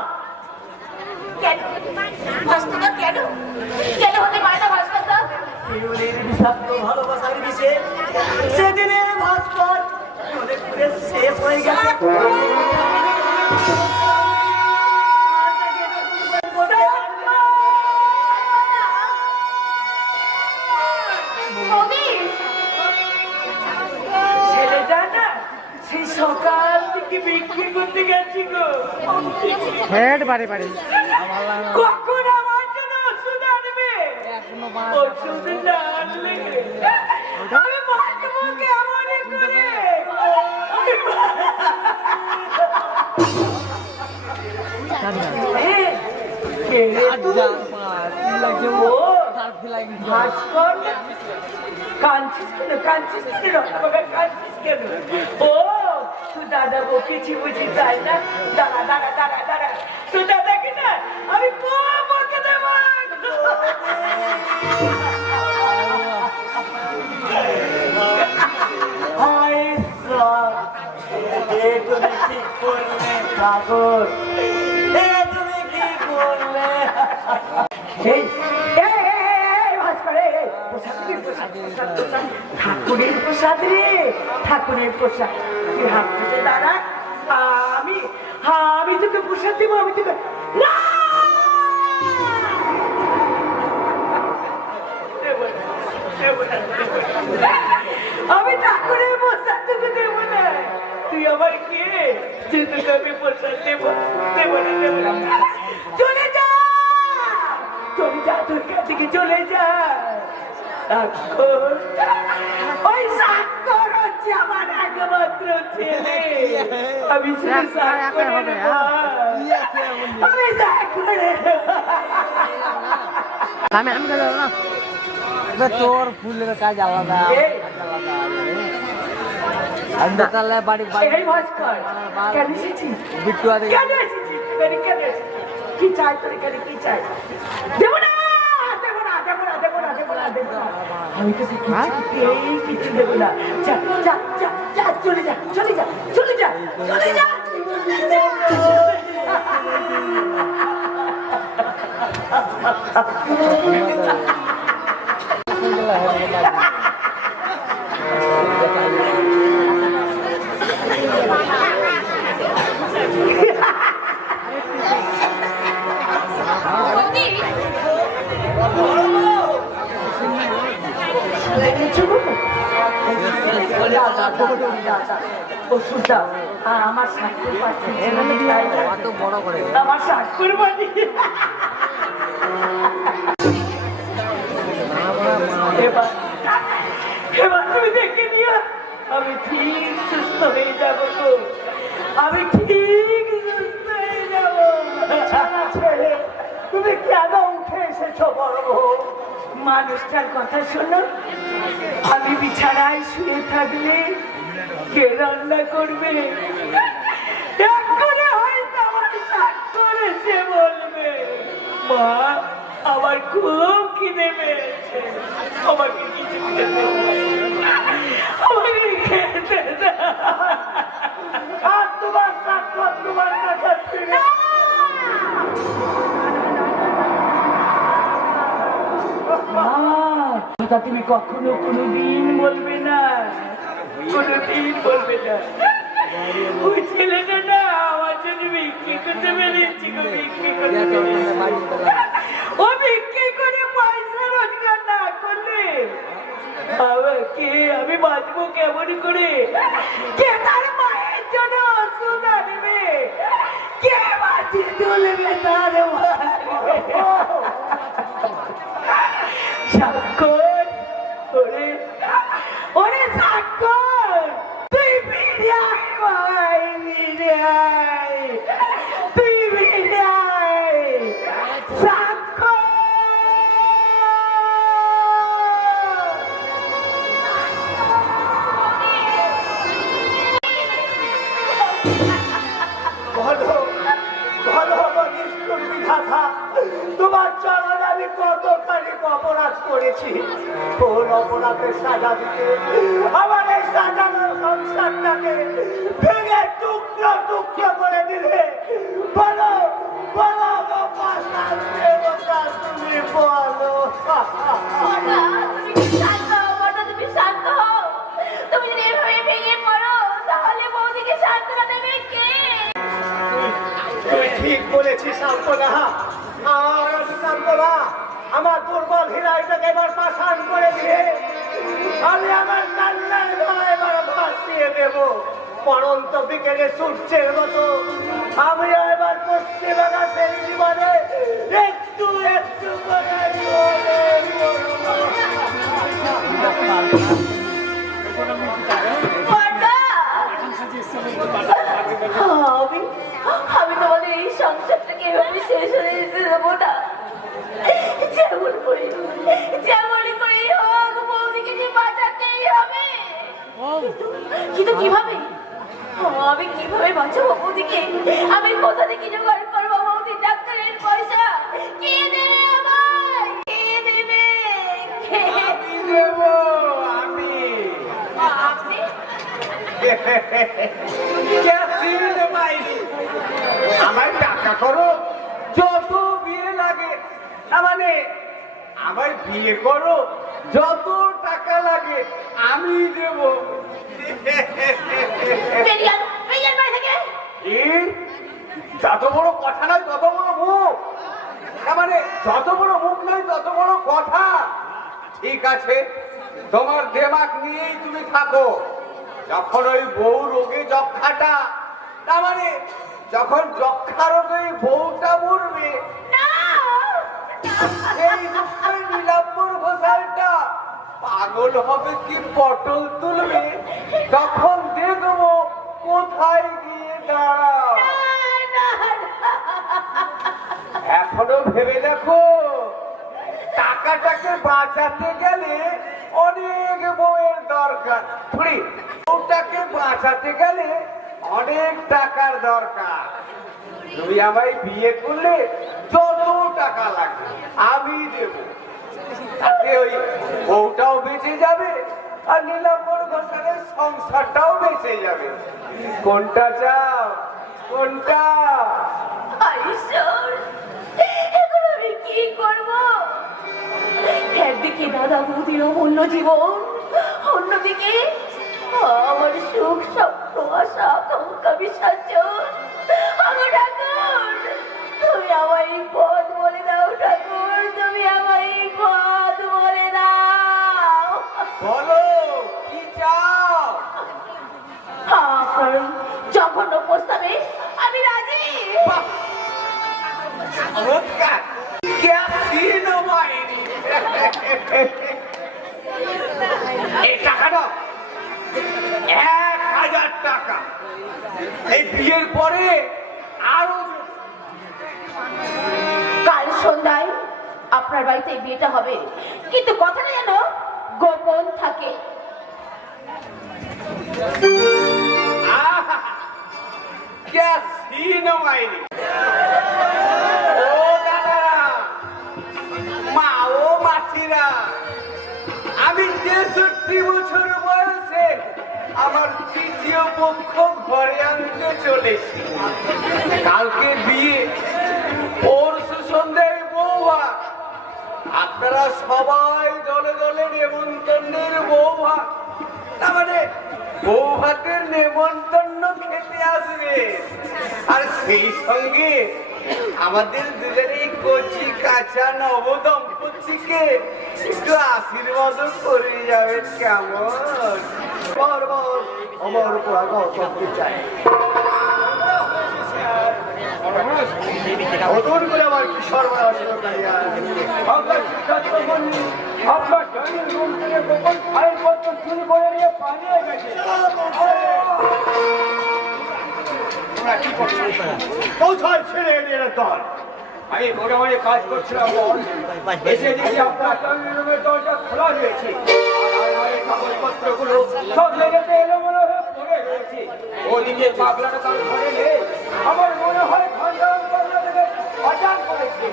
কেন ভাস্কর কেন কেন হতে পারে না ভাস্কর? শিউলির বিষাক্ত ভালোবাসার বিষে সেদিনের ভাস্কর মনে করে শেষ হয়ে গেছে। আর তাকে নতুন করে করতে পারবে না। ছেলেটা না সেই সকাল থেকে বিক্রি করতে গেছি গো। কখন আমার জন্য ওষুধ আনবে? ওষুধ না আনলে আমি বাঁচবো কেমন করে? কে রে তুই? ও, ভাস্কর না? কাঁদছিস কেন? কাঁদছিস কেন? আমাকে কাঁদছিস কেন? ও, তুই দাদা বকেছি বুঝি তাই না? দাঁড়া দাঁড়া দাঁড়া দাঁড়া, তুই দাদাকে না আমি বকে দেব। হায় ঈশ্বর, এ তুমি কি করলে সাগর? এ তুমি কি করলে? এই, এই, এই, ভাস্কর, এই, এই, প্রসাদ রে, প্রসাদ, প্রসাদ, প্রসাদ। ঠাকুরের প্রসাদ রে, ঠাকুরের প্রসাদ। তুই হাত থেকে দাঁড়া, আমি তোকে প্রসাদ দেবো, আমি তোকে না দেব না, দেব না, দেব না। আমি ঠাকুরের প্রসাদ তোকে দেব না। তুই আমার কে যে তোকে আমি প্রসাদ দেব? দেব না, দেব না। চলে যা, চলে যা, তোর কাছ থেকে চলে যা। স্বাক্ষর, ওই স্বাক্ষর হচ্ছে আমার একমাত্র ছেলে। আমি শুধু স্বাক্ষরের মা। আমি স্বাক্ষরের মা। তোর ফুলের কাজ আলাদা। এই, বাড়ি এই ভাস্কর, কেন এসেছিস? বিট্টু আদে কেন এসেছিস? এখানে কেন এসেছিস? কি চাই তোর? এখানে কি চাই? দেব না, দেব না, দেব না, দেব না, দেব না, দেব না। আমি তোকে কিছুতেই কিছু দেব না। যা, যা, যা, যা, চলে যা, চলে যা, চলে যা, চলে যা, চলে যা। বৌদি, ওষুধটা আমার স্বাক্ষর পাচ্ছে, অত বড় করে আমার স্বাক্ষর পাচ্ছি। এবার এবার তুমি দেখে নিও, আমি ঠিক সুস্থ হয়ে যাবো গো। আমি ঠিক সুস্থ হয়ে যাবো। ছেলে, তুমি কেন উঠে এসেছো বড় বউ? মানুষটার কথা শোনো। আমি বিছানায় শুয়ে থাকলে কে রান্না করবে? এক্ষুনি হয়তো আমার স্বাক্ষর এসে বলবে, মা আমার খুব খিদে পেয়েছে, আমাকে কিছু খেতে দাও, আমাকে খেতে দাও। আর তোমার স্বাক্ষর তোমার কাছে ছিল। কথা তুমি কখনো কোনোদিন বলবে না, কোনোদিন বলবে না। ওই ছেলেটা না আমার জন্য বিক্রি করতে পেরেছি গো, বিক্রি করতে পেরেছি। ও বিক্রি করে পয়সা রোজগার না করলে আমাকে আমি বাঁচবো কেমন করে? কে তার মায়ের জন্য ওষুধ আনবে? কে বাঁচিয়ে তুলবে তার স্বাক্ষর? ওরে ওরে স্বাক্ষর, তুই ফিরে আয় ভাই, ফিরে আয়, তুই ফিরে আয় স্বাক্ষর। ভালো ভালো নিষ্ঠুর বিধাতা, তোমার চরণ আমি কতখানি অপরাধ করেছি, কোন অপরাধের সাজা দিতে আমার এই সাজানো সংসারটাকে ভেঙে টুকরো টুকরো করে দিলে? বলো বলো গো পাষাণ দেবতা, তুমি বলো। বর্দা, তুমি শান্ত হও, বর্দা, তুমি শান্ত হও। তুমি যদি এভাবে ভেঙে পড়ো তাহলে বৌদিকে সান্ত্বনা দেবে কে? তুই ঠিক বলেছিস সান্ত্বনা। আমার দুর্বল হৃদয়টাকে এবার পাষাণ করে দিয়ে আমি আমার কান্নার গলায় এবার ভাসিয়ে দেব। পরন্ত বিকেলে সূর্যের মতো আমি এবার পশ্চিম আকাশের জীবনে একটু একটু করে জ্বলে মরব। বর্দা, আমি তোমাদের এই সংসারটাকে এভাবে শেষ হয়ে যেতে দেবো না। যেমন করি হোক বৌদিকে যে বাঁচাতেই হবে। কিন্তু কিভাবে? আমি কিভাবে বাঁচাবো বৌদিকে? আমি কোথা থেকে জোগাড় করবো বৌদির ডাক্তারের পয়সা? কে দেবে আমায়? কে দেবে? আমি দেবো, আমি। আপনি? আমার টাকা করো, যত বিয়ে লাগে, মানে আমার বিয়ে করো, যত টাকা লাগে আমি দেব। বেরিয়ে বাড়ি থেকে। যত বড় কথা নয় তত বড় মুখ, মানে যত বড় মুখ নয় তত বড় কথা। ঠিক আছে, তোমার দেমাগ নিয়েই তুমি থাকো। যখন ওই বউ রোগে যক্ষাটা, তার মানে যখন যক্ষা রোগে বউটা মরবে, এই নীলাম্বর ঘোষালটা পাগল হবে কি পটল তুলবে, তখন দেখবো কোথায় গিয়ে দাঁড়াও। এখনো ভেবে দেখো, টাকাটাকে বাঁচাতে গেলে অনেক বউয়ের দরকার, বউটাকে বাঁচাতে গেলে অনেক টাকার দরকার। তুমি আমায় বিয়ে করলে যত টাকা লাগে আমি দেব, তাতে ওই বউটাও বেঁচে যাবে আর নীলাম্বর ঘোষালের সংসারটাও বেঁচে যাবে। কোনটা চাও, কোনটা? ঈশ্বর, এখন আমি কি করবো? একদিকে দাদা বৌদির অমূল্য জীবন, অন্যদিকে আমার সুখ স্বপ্ন আশা আকাঙ্ক্ষা বিসর্জন। আমার ঠাকুর, তুমি আমায় পথ বলে দাও। ঠাকুর, তুমি আমায় পথ বলে দাও। বলো কি চাও? আপনার জঘন্য প্রস্তাবে আমি রাজি। চমৎকার, কেসিন মাইরি। এই টাকা দাও, 1000 টাকা। এই বিয়ের পরে আরো কাল সন্ধ্যায় আপনার বাড়িতে এই বিয়েটা হবে, কিন্তু কথাটা যেন গোপন থাকে। কেসিন মাইরি। ও দাদারা, মা ও মাসিরা, আমি 63 বছর বয়সে আমার তৃতীয় পক্ষ ঘরে আনতে চলেছি। কালকে বিয়ে, পরশু সন্ধ্যায় বৌভাত। আপনারা সবাই দলে দলে নেমন্তন্নের বৌভাত, তার মানে বৌভাতের নেমন্তন্ন খেতে আসবে। আর সেই সঙ্গে আমাদের দুজনে কচি কাঁচা নব দম্পতিকে একটু আশীর্বাদ করে যাবেন, কেমন? আমার উপর চাই নতুন করে আমার কি সর্বনাশ আপনার সিদ্ধান্ত বললি আপনার জমির রুম থেকে গোপন ফাইলপত্র চুরি করে নিয়ে পালিয়ে গেছে। তোমরা কি করছো? কোথায় ছেড়ে এলে দল? আমি মোটামুটি কাজ করছিলাম, এসে দেখি আপনার জমির রুমের দরজা খোলা হয়েছে, কাগজপত্রগুলো সব লেগেতে এলোমেলো হয়ে পড়ে রয়েছে। ওদিকে পাগলাটা তার ঘরে নেই, আমার মনে হয় খন্ডন পাগলা থেকে অজান করেছে।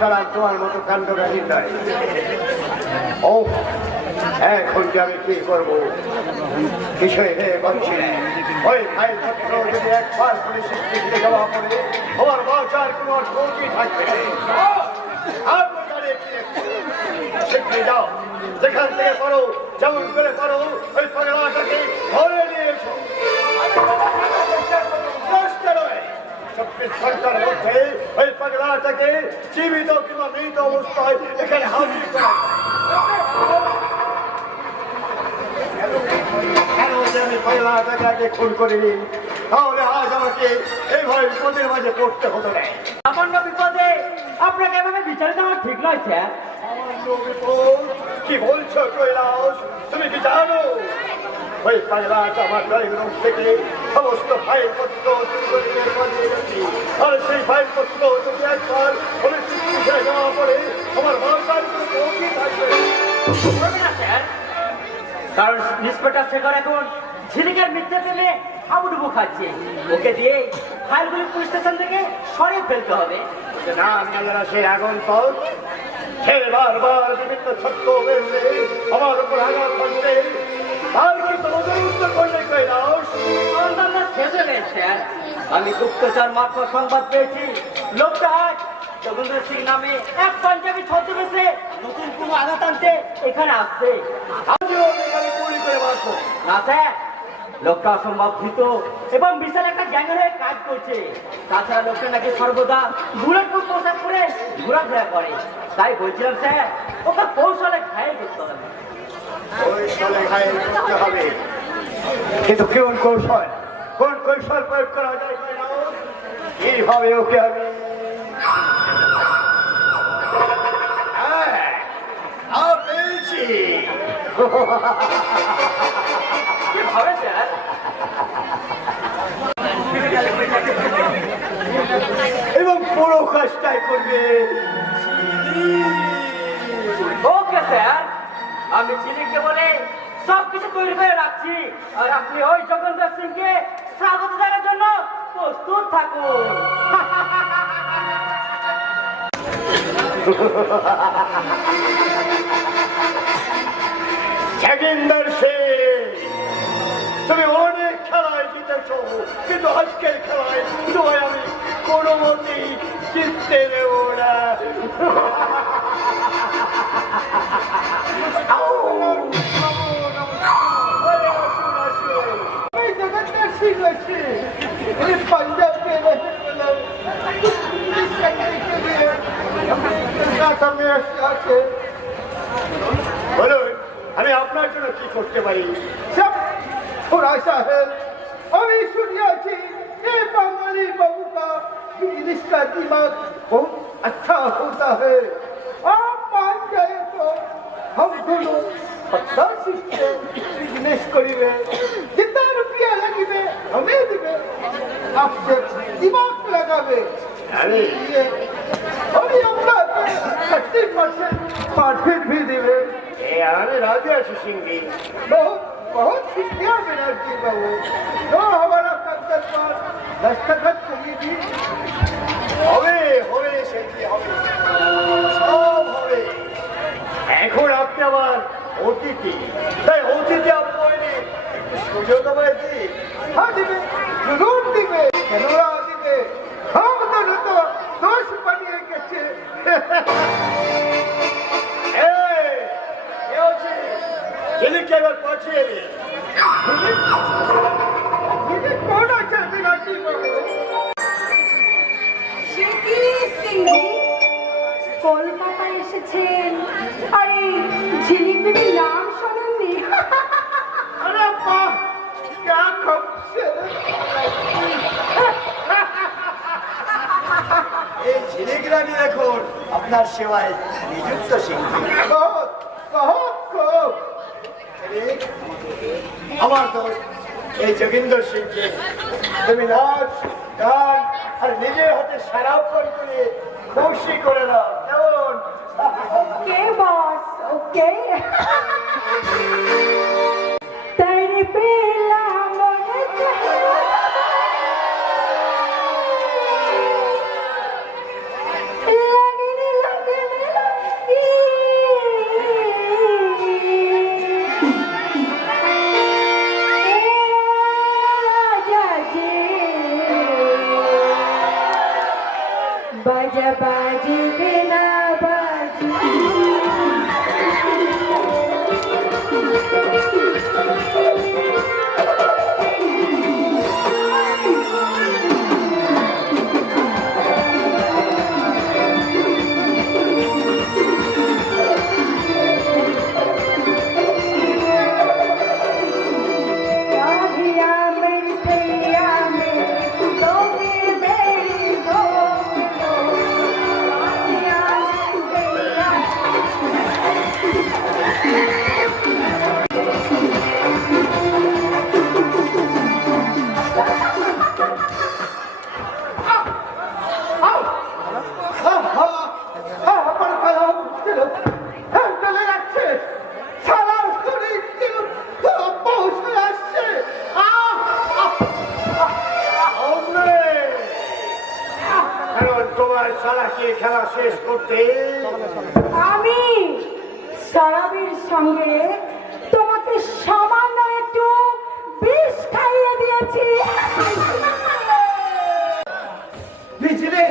ছাড়া তোমার মতো কাণ্ডকারী নয়। ও এখন যে আমি কি করবো বিষয় হয়ে বলছি। ওই ফাইল পত্র যদি একবার করে স্বীকৃতি দেওয়া পড়ে আমার বাঁচার কোনো অর্থই থাকবে না। আর দাঁড়িয়ে কি দেখছো? শিগগিরই যাও, যেখান থেকে পারো যেমন করে পারো ওই পাগলাটাকে ধরে নিয়ে এসো। চেষ্টা নয়, 24 ঘন্টার মধ্যে ওই পাগলাটাকে জীবিত কিংবা মৃত অবস্থায় এখানে হাজির করা। কেন যে আমি পাগলাটাকে খুন করিনি, তাহলে আজ আমাকে এইভাবে বিপদের মাঝে পড়তে হতো না। সামান্য বিপদে আপনাকে এভাবে বিচার দেওয়া ঠিক নয় স্যার। কি বলছো কৈলাস? তুমি কি জানো ওই পাগলাটা আমার ড্রয়িং রুম থেকে সমস্ত ফাইলপত্র চুরি করে বের করে নিয়ে গেছি। আর সেই ফাইলপত্র যদি একবার পুলিশ স্টেশনে যাওয়া পড়ে আমার বাবার কোনো পৌঁছই থাকবে না। হবে না স্যার, কারণ ইন্সপেক্টর শেখর এখন ঝিলিকের মিথ্যে পেলে হাবুডুবু খাচ্ছে। ওকে দিয়ে ফাইলগুলি পুলিশ স্টেশন থেকে সরিয়ে ফেলতে হবে। না আপনারা সেই আগন্তক সে বারবার বিভিন্ন ছত্র বেরোলে আমার উপর আঘাত করছে। আর কি তোমাদের উত্তর করলে কৈলাস? সন্ধানটা শেষ হয়ে গেছে স্যার। আমি গুপ্তচর মারফত সংবাদ পেয়েছি লোকটা আজ যোগেন্দ্র সিং নামে এক পাঞ্জাবি ছদ্মবেশে নতুন কোনো আঘাত আনতে এখানে আসছে। আজও এখানে গুলি করে মারছো। না স্যার, লোকটা অসম্ভব ভীত এবং বিশাল একটা গ্যাংয়ের হয়ে কাজ করছে। তাছাড়া লোকটা নাকি সর্বদা বুলেট প্রুফ পোশাক পরে ঘোরাফেরা করে। তাই বলছিলাম স্যার, ওকে কৌশলে ঘায়েল করতে হবে। ওই স্থলে ঘায়েল করতে হবে, কিন্তু কোন কৌশল প্রয়োগ করা যায় কৈলাস? কিভাবে ওকে আমি পেয়েছি। কিভাবে স্যার? এবং পুরো কাজটাই করবে ওকে স্যার, আমি ঝিলিককে বলে সবকিছু তৈরি করে রাখছি। আর আপনি ওই যোগেন্দ্র সিংকে স্বাগত জানার জন্য প্রস্তুত থাকুন। যোগেন্দর সিং, তুমি অনেক খেলায় জিতেছো, কিন্তু আজকের খেলায় তোমায় আমি কোনো মতেই জিততে দেব না। এই জগন্নাথ সিং আছে, এই পাঞ্জাব के रहने वाला पुलिस करने के लिए कलकाता में আছে। বলুন, আমি আপনার জন্য কি করতে পারি? सब थोड़ा सा है। अभी सुनिया जी, ये बंगाली बाबू का इंग्लिश का दिमाग बहुत अच्छा होता है। आप मान जाए तो हम दोनों 50 बिजनेस करिए। जितना रुपया लगे हमें दिवे, आपसे दिमाग लगावे। আমি ये अभी हमका 30% प्रॉफिट भी दिवे। আমি রাজি আছি সিংহি। बहुत बहुत शुक्रिया बनर्जी बाबू, जो हमारा कागज पर दस्तखत करिए। হবে হবে সিংহি, হবে, সব হবে। এখন আপনি আমার অতিথি, তাই অতিথি আপনাকে একটু সুযোগ আমায় দিন। हाँ दिवे, जरूर दिवे, कैनोरा दिवे। हम दोनों तो दोस्त बनिए कैसे। ঝিলিককে এবার পাঠিয়ে দিন। ये कौन अच्छा दिनाजी बाबू? সে কি সিংহি কলকাতায় এসেছেন আর এই ঝিলিক বিবির নাম শোনেননি? अरे वाह, क्या खूबसूरत। এই ঝিলিক রানী এখন আপনার সেবায় নিযুক্ত সিংহি। बहुत बहुत खूब। আমার দোষ এই যোগেন্দর সিংকে তুমি নাচ গান আর নিজের হাতে শরাব করে খুশি করে দাও, কেমন? ওকে বস, ওকে। তেরে পেলা মনে চাহে লাগেনি বাজা বাজবে না বাজবে আমার গলা চলে যাচ্ছে, সারা শরীর পৌঁছে আসছে। কারণ তোমার চালাকি খেলা শেষ করতে আমি শরাবের সঙ্গে তোমাকে সামান্য একটু বিষ খাইয়ে দিয়েছি। বিজলে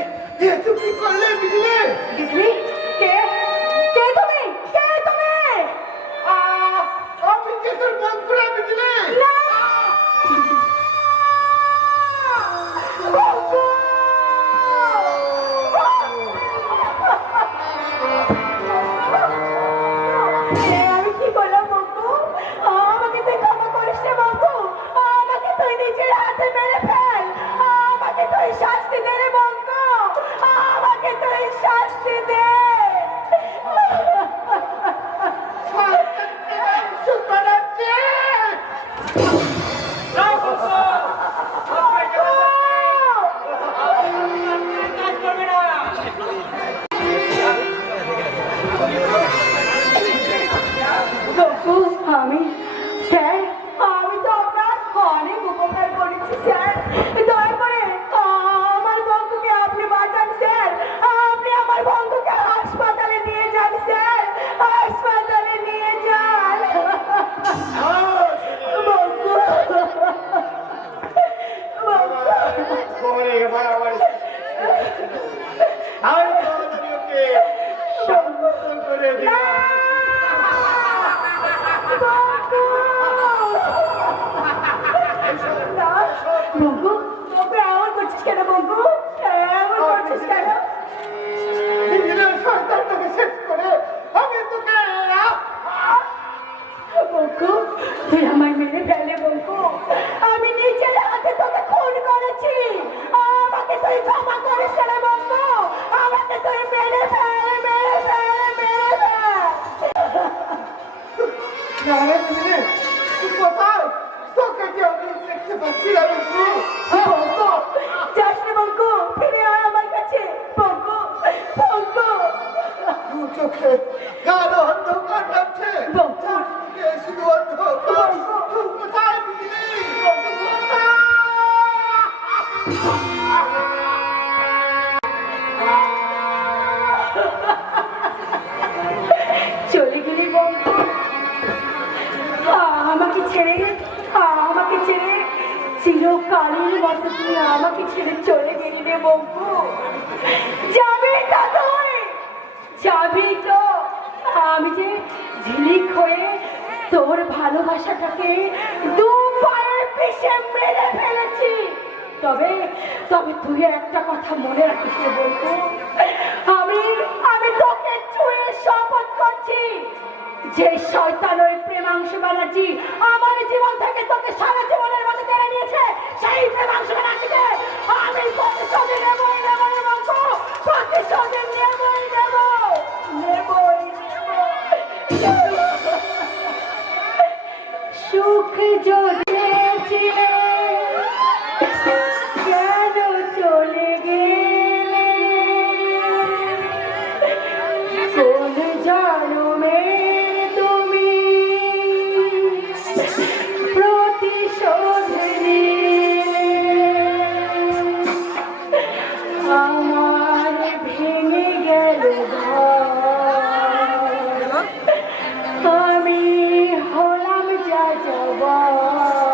এ তুমি কি করলে বিজলে? বিজলি, কে কে তুমি? কে তুমি? আমি কি তোর বন্ধুরা বিজলে? না! বন্ধু! আমি কি করলাম বন্ধু? আমাকে তুই ক্ষমা করিস না বন্ধু। আমাকে তুই নিজের হাতে মেরে ফেল। আমাকে তুই শাস্তি দে রে বন্ধু। আমাকে তুই শাস্তি দে। বন্ধু, আমি স্যার, আমি তো আপনার অনেক উপকার করেছি স্যার। দয়া করে আমার বন্ধুকে আপনি বাঁচান স্যার। আপনি আমার বন্ধুকে হাসপাতালে নিয়ে যান স্যার। হাসপাতালে নিয়ে যান বন্ধু। ঘরে বাড়াবাড়ি আর তোমাদেরকে শান্ত করে দিলাম। বন্ধু, তোকে এমন করছিস কেন বন্ধু? এমন করছিস কেন? বিজলের সন্তানটাকে শেষ করে আমি তোকে বন্ধু, তুই আমায় মেরে ফেলে বন্ধু। আমি নিজের হাতে তোকে খুন করেছি। আমাকে তুই ক্ষমা করিস না বন্ধু। আমাকে তুই মেরে ফেল, মেরে ফেল, মেরে ফেল। না রে বিজলে, তুই কোথায়? তোকে কি আমি দেখতে পাচ্ছি না বন্ধু? বন্ধু, যাস না বন্ধু, ফিরে আয় আমার কাছে বন্ধু। বন্ধু, দু চোখে গাঢ় অন্ধকার নামছে। বন্ধু, চারদিকে শুধু অন্ধকার। তুই কোথায় বিজলি? বন্ধু, কোথায়? চলে গেলি বন্ধু। আমাকে ছেড়ে চিরকালের মতো তুই আমাকে ছেড়ে চলে গেলি রে বন্ধু। যাবি তা তুই, যাবি তো। আমি যে ঝিলিক হয়ে তোর ভালোবাসাটাকে দু পায়ের পিছে মেরে ফেলেছি। তবে তবে তুই একটা কথা মনে রাখিস রে বন্ধু। আমি তোকে ছুঁয়ে শপথ করছি, যে শয়তান ওই প্রেমাংশু ব্যানার্জি আমার জীবন থেকে তোকে সারা জীবনের মতো কেড়ে নিয়েছে, সেই প্রেমাংশু ব্যানার্জিকে আমি প্রতিশোধ নেবই নেব রে বন্ধু। প্রতিশোধ নেবই নেব, নেবই নেব। সুখ জুটেছিলে কেন চলে গেলে? কোন জন্মে তুমি প্রতিশোধ নিলে? আমার ভেঙে গেল ঘর, আমি হলাম যা যাবার।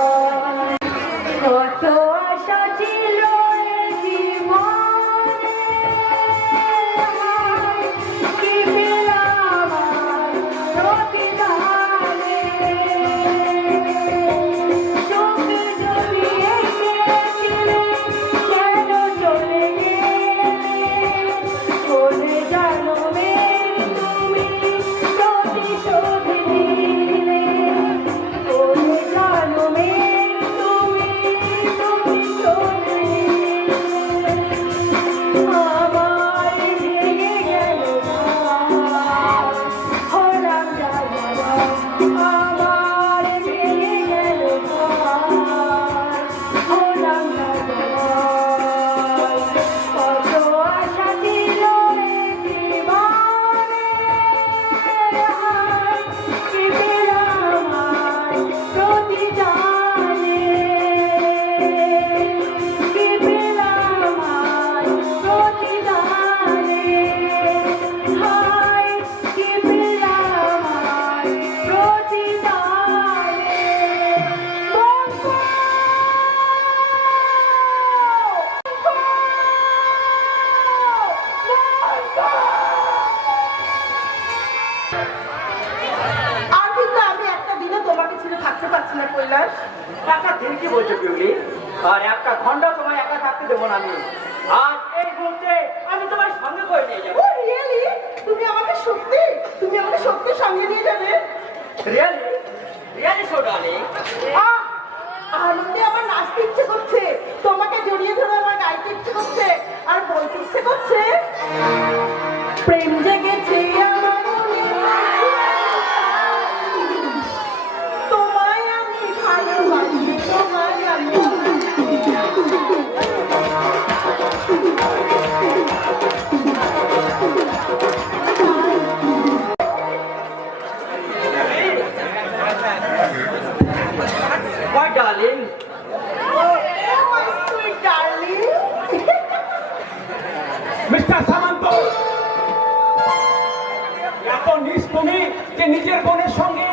বলছো পিউলি? আর একটা ঘন্টা তোমায় একা থাকতে দেবো না আমি। আর এই মুহূর্তে আমি তোমার সঙ্গে করে নিয়ে যাবো। ও রিয়েলি? তুমি আমাকে সত্যি সঙ্গে নিয়ে যাবে? রিয়েলি? Really so darling. আনন্দে আমার নাচতে ইচ্ছে করছে, তোমাকে জড়িয়ে ধরে আমার গাইতে ইচ্ছে করছে, আর বলতে ইচ্ছে করছে প্রেম জেগেছে আমার মনে, তোমায় আমি ভালোবাসি, তোমায় আমি What darling? মিস্টার সামন্ত, এত নিজ তুমি যে নিজের বোনের সঙ্গে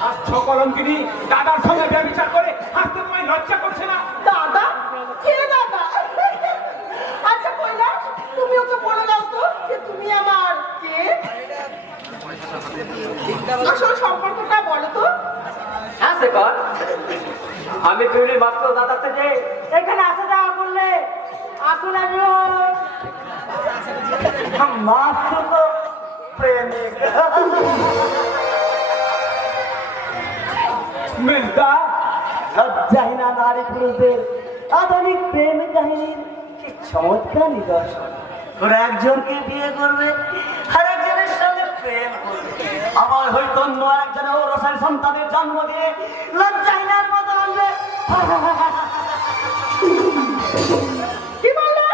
হাসছো কলঙ্কিনী, দাদার সঙ্গে ব্যভিচার করে হাসতে তোমায় লজ্জা করছে না? দাদা? কে দাদা? আচ্ছা কৈলাস, তুমি ওকে বলে দাও তো যে তুমি আমার কে, আসল সম্পর্কটা বলো তো। হ্যাঁ শেখর, আমি পিউলির মাত্র দাদা থেকে এখানে আসা যাওয়া করলে আসুন আমিও মাত্র তো প্রেমিক। মেজদা, লজ্জাহীনা নারী পুরুষদের আধুনিক প্রেম কাহিনীর কি চমৎকার নিদর্শন। তোরা একজনকে বিয়ে করবে আর একজনের সঙ্গে প্রেম করবে, আবার হয়তো অন্য আরেকজনের ঔরসের সন্তানের জন্ম দিয়ে লজ্জাহীনার মতো বলবে। কি বললে?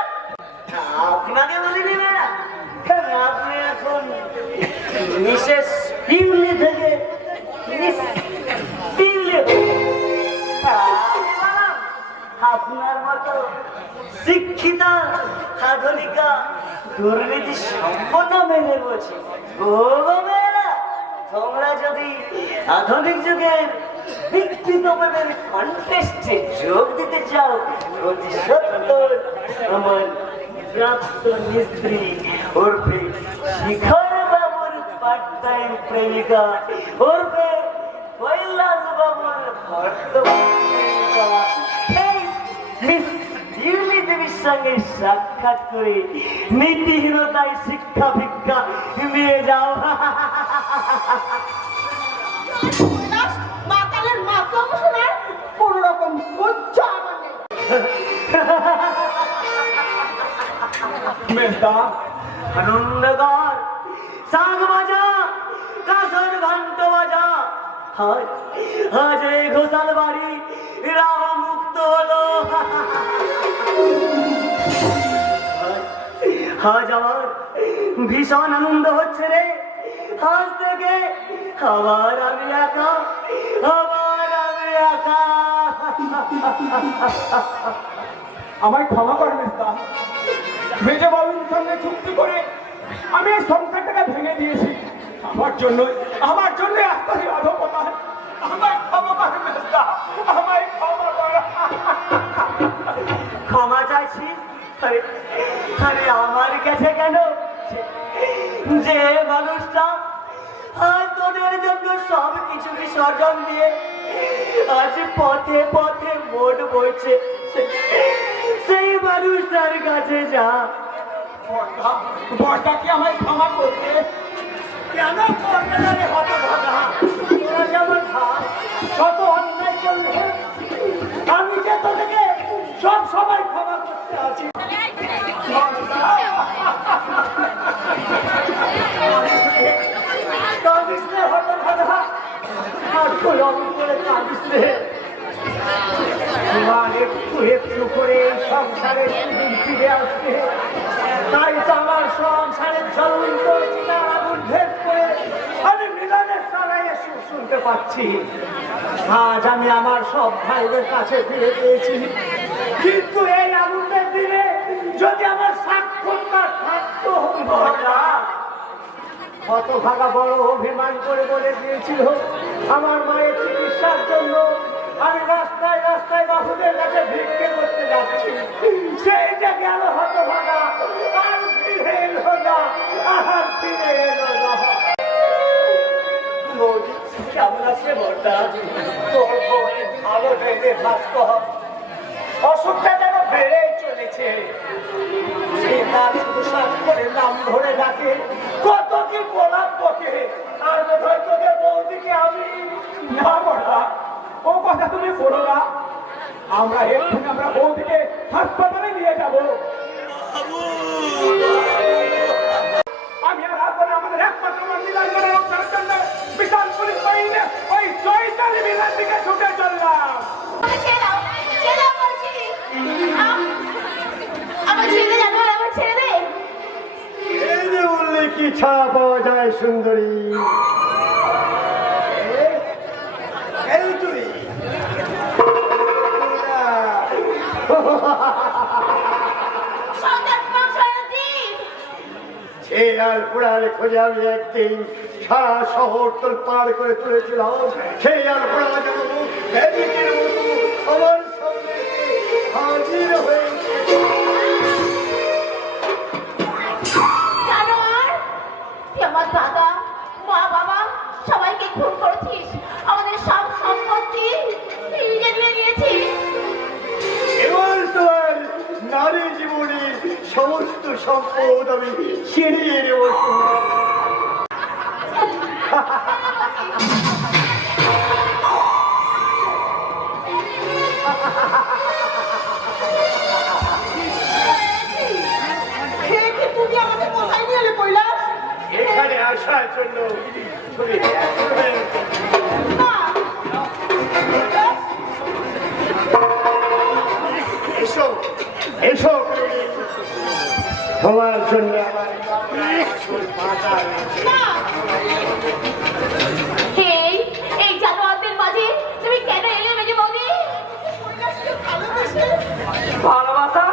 আপনাকে বলিনি না, কারণ আপনি এখন মিসেস পিউলি থেকে মিস পিউলি। আপনার মতো শিক্ষিতা আধুনিকা দুর্নীতি সম্পন্ন মেনে বলছি, মেয়েরা তোমরা যদি আধুনিক যুগের বিকৃত প্রেমের কন্টেস্টে যোগ দিতে চাও, অতি সত্তর আমার প্রাক্তন স্ত্রী ওরফে শিখর বাবুর পার্ট টাইম প্রেমিকা ওরফে কৈলাস বাবুর বর্তমান প্রেমিকা এই মিস পিউলি দেবীর সঙ্গে সাক্ষাৎ করে নীতিহীনতায় শিক্ষা ভিক্ষা নিয়ে যাও। কৈলাস, মাতালের মাতলাম শোনার কোন রকম লজ্জা আমার নেই। মেজদা, আনন্দগর শাঁখ বাজা, কাঁসর ঘন্ট বাজা, আজ এই ঘোষাল বাড়ি রাহ মুক্ত হলো। আজ আমার ভীষণ আনন্দ হচ্ছে রে, আজ থেকে আবার আমি একা, আবার আমি একা। আমায় ক্ষমা কর মেজদা, মেজে বাবুর সঙ্গে চুক্তি করে আমি এই সংসারটাকে ভেঙে দিয়েছি। আমার জন্যই আস্তে অধপতন। আমায় ক্ষমা কর মেজদা, আমায় ক্ষমা কর। ক্ষমা চাইছি? আরে আরে আমার কাছে কেন? যে মানুষটা আজ তোদের জন্য সব কিছু বিসর্জন দিয়ে আজ পথে পথে মন বইছে, সেই মানুষটার কাছে যা। বড়টা কি আমায় ক্ষমা করবে? কেন করবে না রে হতভাগা? তোরা যেমন ভাব, শত অন্যায় করলে আমি যে তোদেরকে সব সময় ক্ষমা করতে আছি। কাঁদিস রে হতভাগা, আর তোর অমন করে কাঁদিস রে। তোমার একটু একটু করে এই সংসারে সুদিন ফিরে আসবে, তাই তো আমার সংসারের জ্বলন্ত চিতার আগুন ভেদ করে আমি মিলনের সারাইয়ে সুর শুনতে পাচ্ছি। আজ আমি আমার সব ভাইদের কাছে ফিরে পেয়েছি, কিন্তু এই আগুনের দিনে যদি আমার সাক্ষরটা থাকতো, হতভাগা বড় অভিমান করে বলে দিয়েছিল আমার মায়ের চিকিৎসার জন্য আমি রাস্তায় রাস্তায় বাবুদের কাছে ভিক্ষে করতে যাচ্ছি। সেইটা গেল হতভাগা, আর ফিরে এলো না, আর ফিরে এলো না। বৌদি, কেমন বর্দা তোর বউয়ের ভালো ভেবে ভাস্কর অসুখটা যেন বেড়ে চলেছে সে তার পোশাক করে নাম ধরে ডাকে কত কি গোলাপ বকে আর বোধহয় তোদের বৌদিকে আমি না বড়া ও কথা তুমি বলো না আমরা এক্ষুনি আমরা বৌদিকে হাসপাতালে নিয়ে যাব আমি আর আসলে আমাদের একমাত্র মিলানকে রক্ষার জন্য বিশাল পুলিশ বাহিনী ওই চৈতালি মিলার দিকে ছুটে চললাম আমার ছেলে জানো আমার ছেলে এই যে বললে কি ছাড়া পাওয়া যায় সুন্দরী এই তুই সে আর পুরার খোঁজে আমি একদিন সারা শহর তোর পার করে তুলেছিলাম সেই আর পুরা যেন ম্যাজিকের মতো আমার সামনে হাজির হয়েছে আমার দাদা মা বাবা সবাইকে খুন করেছিস আমাদের সব সম্পত্তি নিয়ে নিয়েছিস এবার তোমার নারী জীবনের সমস্ত সম্পদ আমি ছিনিয়ে নেব তুমি আমাকে কোথায় নিয়ে এলে কৈলাস? এখানে আসার জন্য তুমি এসো এসো তোমার জন্য আমার এই জানোয়ারদের মাঝে তুমি কেন এলে মেজে বৌদি ভালোবাসা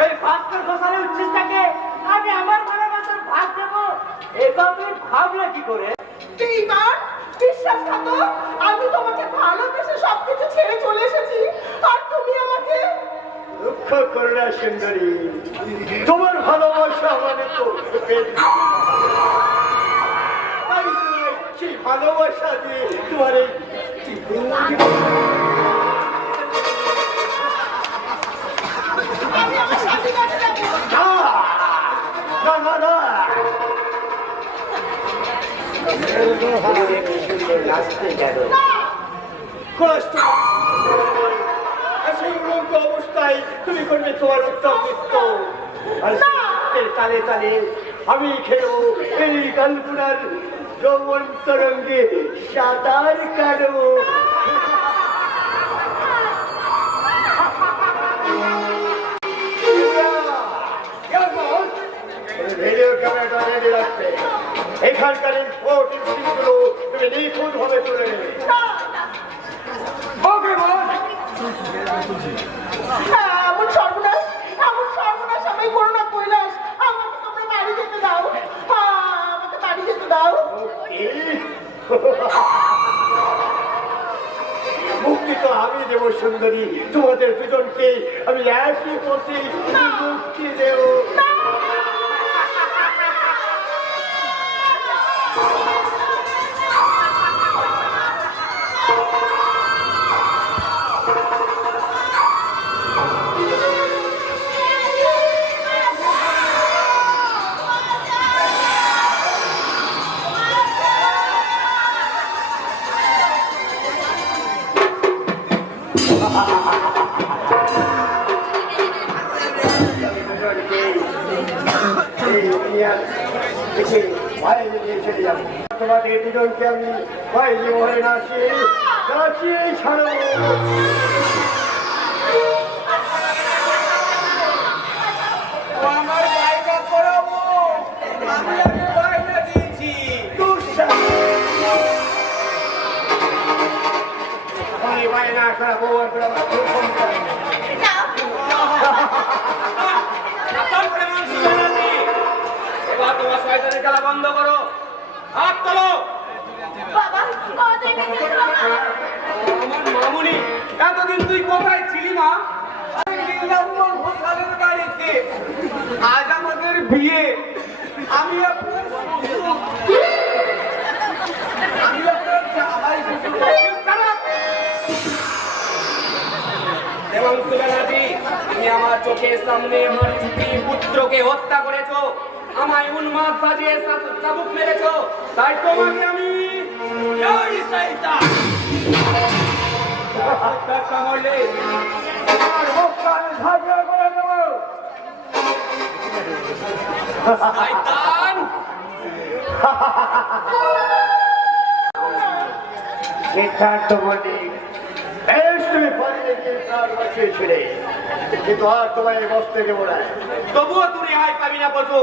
এই ভাস্কর ঘোষালের উচ্ছিষ্টাকে আমি আমার ভালোবাসার ভাগ দেবো এটা তুমি ভাবলে কি করে এইবার বিশ্বাসঘাতক আমি তোমাকে ভালোবেসে সবকিছু ছেড়ে চলে এসেছি আর তুমি আমাকে দুঃখ করো না সুন্দরী তোমার ভালোবাসা মানে তো সেই ভালোবাসা দিয়ে তোমার এই আমি আমার সাথে কাছে যাবো না না না নাচতে গেল কষ্ট সেই উলঙ্গ অবস্থায় তুমি করবে তোমার উত্তপ্ত আর সেই তালে তালে আমি খেলব এই গানগুনার যৌবন তরঙ্গে সাঁতার কাটবো ভিডিও ক্যামেরাটা রেডি রাখবে এখানকার ইম্পোর্টেন্ট সিনগুলো তুমি নিখুঁত ভাবে তুলে নেবে এমন সর্বনাশ আমি করো না কৈলাস আমাকে তোমরা বাড়ি যেতে দাও আমাকে বাড়ি যেতে দাও মুক্তি তো আমি দেব সুন্দরী তোমাদের দুজনকে আমি একই পথে মুক্তি দেব তোমাদের দুজনকে আমি বাইরে মরে নাচিয়ে ছাড়ো আমার বাইরে করাবো আমি আগে বাইরে দিয়েছি বাইরে না করা বউ আর আমার এবার তোমার শয়তানের খেলা বন্ধ করো হাত তোলো বাবা তুমি বেঁচে আছো বাবা আমার মামুনি এতদিন তুই কোথায় ছিলি মা নীলাম্বর ঘোষালের বাড়িতে আজ আমাদের বিয়ে আমি আপনার চোখের সামনে আমার স্ত্রী পুত্রকে হত্যা করেছো, আমায় উন্মাদ সাজিয়ে চাবুক মেরেছো, তাই তোমাকে আমি এই শয়তান! কামড়লে আমার মুখটা আমি ঝাঁঝরা করে দেবো। শয়তান! সিদ্ধার্থ পণ্ডিত, বেশ তুমি পালিয়ে গিয়ে প্রাণ বাঁচিয়েছিলে, কিন্তু আর তোমায় বসতে দেবো না। তবুও তুই রেহাই পাবি না বসু,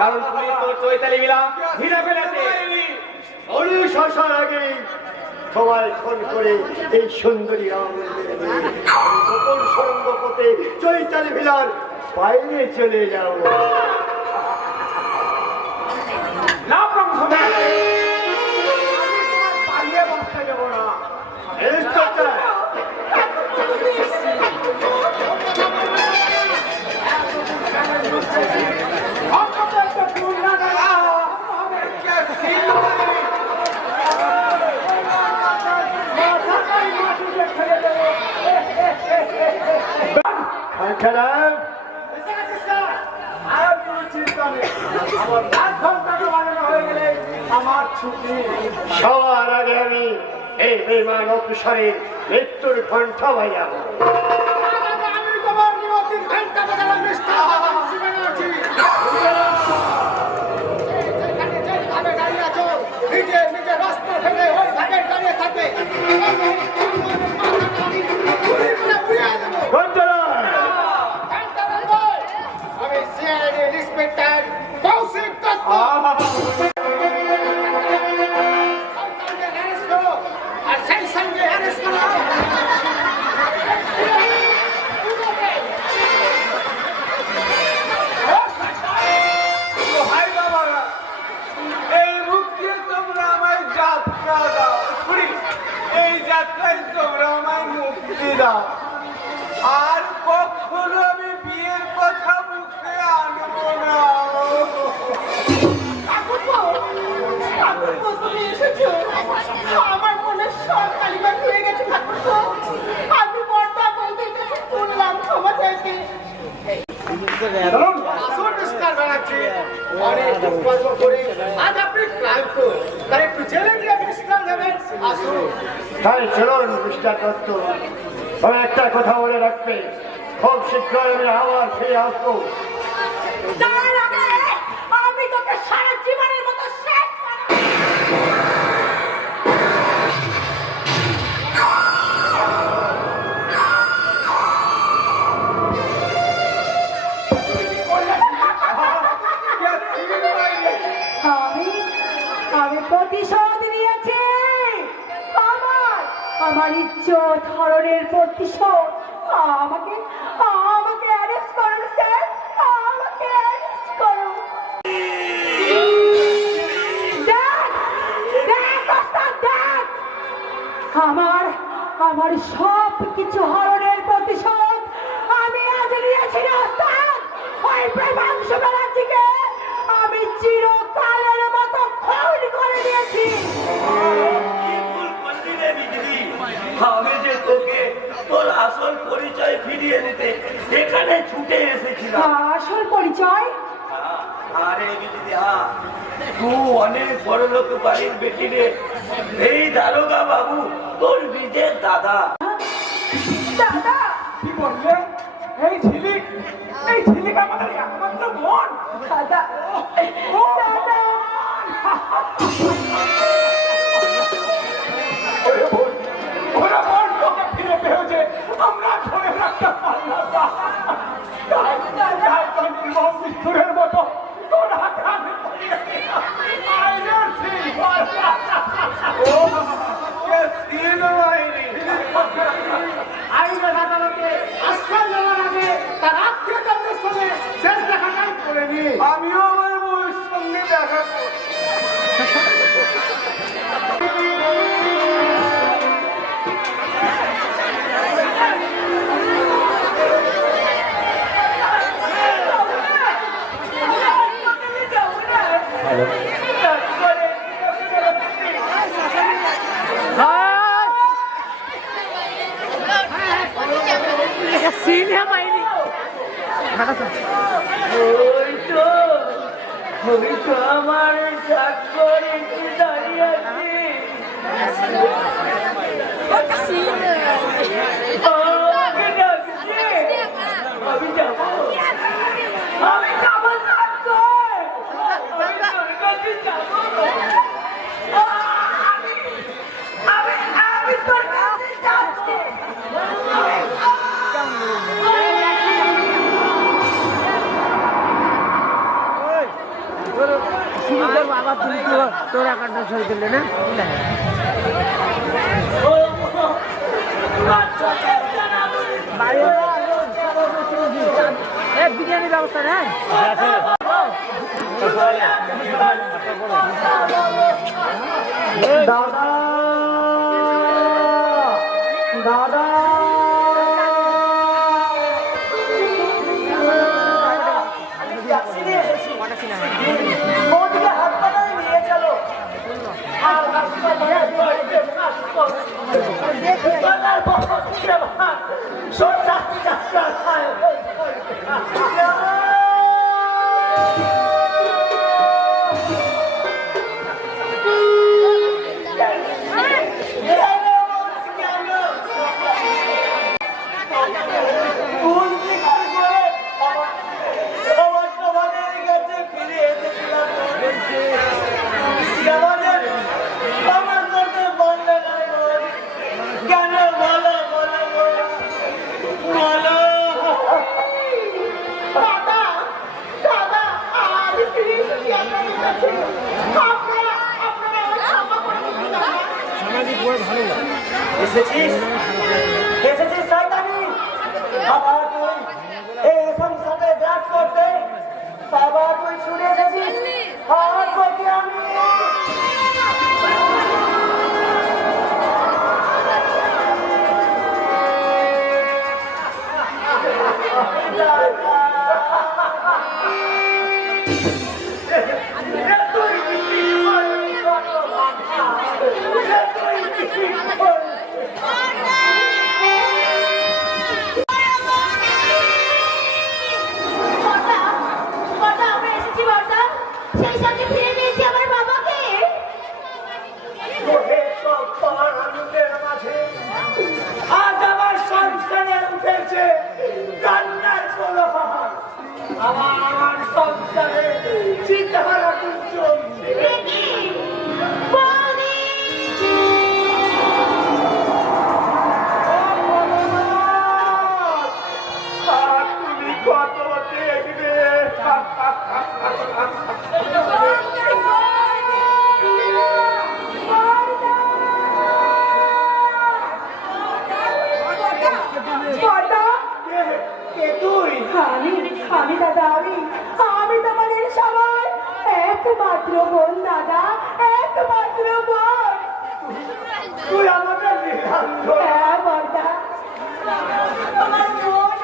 কারণ তুই তোর চৈতালি মিলা ঘিরে ফেলেছে। অনেক আসার আগে তোমায় খুন করে এই সুন্দরী গোপন সঙ্গ পথে চৈতালি ভিলার বাইরে চলে যাও। না প্রভু, পালিয়ে বসতে দেবো না। এই তো চাই। খারাপ সবার আগে আমি এই বেমান অফিসারের মৃত্যুর ঘণ্টা বাজাবো। এই মুক্তি তোমরা আমায় যাত্রা দাও, এই যাত্রায় তোমরা আমায় মুক্তি দাও, আর কখনো আমি বিয়ের কথা মুখে আনবো না। তুমি এসেছো, আমার মনে সব কালিমা হয়ে গেছে ঠাকুরপো। আমি বর্দা বৌদির কাছে শুনলাম ক্ষমা চাইতে। তাই চলুন মিস্টার দত্ত, তবে একটা কথা বলে রাখবে, খুব শীঘ্রই আমি আবার ফিরে আসবো। তার আগে আমি তোকে সারা জীবনের মতো শেষ করব। আমি প্রতিশোধ নিয়েছি। আমার ইজ্জত হরণের প্রতিশোধ। আমাকে আমাকে অ্যারেস্ট করুন স্যার, আমাকে অ্যারেস্ট করুন। দেখ দেখ ওস্তাদ, দেখ আমার আমার সব কিছু হরণের প্রতিশোধ আমি আজ নিয়েছি না ওস্তাদ। ওই প্রেমাংশ ব্যানার্জিকে আমি চিরকালের মতো খুন করে দিয়েছি। আমি যে তোকে তোর আসল পরিচয় ফিরিয়ে দিতে এখানে ছুটে এসেছিলাম। আসল পরিচয়? আরে দিদি, তুই অনেক বড় লোক বাড়ির বেটি রে। এই দারোগা বাবু তোর নিজের দাদা। দাদা, কি বললে? এই ঝিলিক আমাদের একমাত্র বোন। দাদা, দাদা। ওরা বোন তোকে ফিরে পেয়েছে, আমরা ধরে রাখতে পারলাম না। মৃত্যুরের মতো তোর হাতে আমি আইনের আদালতে আশ্রয় নেওয়ার আগে তার আত্মীয়তাদের সঙ্গে শেষ দেখাটাই করে নি। আমিও আমার বউয়ের সঙ্গে দেখা করব। ওই তো আমার স্বাক্ষর একটু দাঁড়িয়ে আছে। আমাকে ডাকছে, আমি যাবো, আমি যাবো স্বাক্ষর, আমি তোর কাছে যাবো, আমি তোর কাছে যাবো। বাবা তুমি তোর অ্যাকাউন্টে সই করলে না বিরিয়ানির ব্যবস্থা নেই দাদা দাদা বৌদিকে হাসপাতালে নিয়ে চলো। আর হাসপাতালে এসেছিস এসেছিস শয়তানি বাবা তুই এই সংসারে গ্রাস করতে বাবা তুই শুনে এসেছিস আর বলছি আমি আজ আমার সংসারে উঠেছে কান্নার কোলাহল। আমার সংসারে চিন্তাধারা চলছে। তুমি কত দেখবে আমি দাদা আমি তোমাদের সবাই একমাত্র বোন দাদা, একমাত্র বোন। তুই আমাদের হ্যাঁ বর্দা, তোমার বোন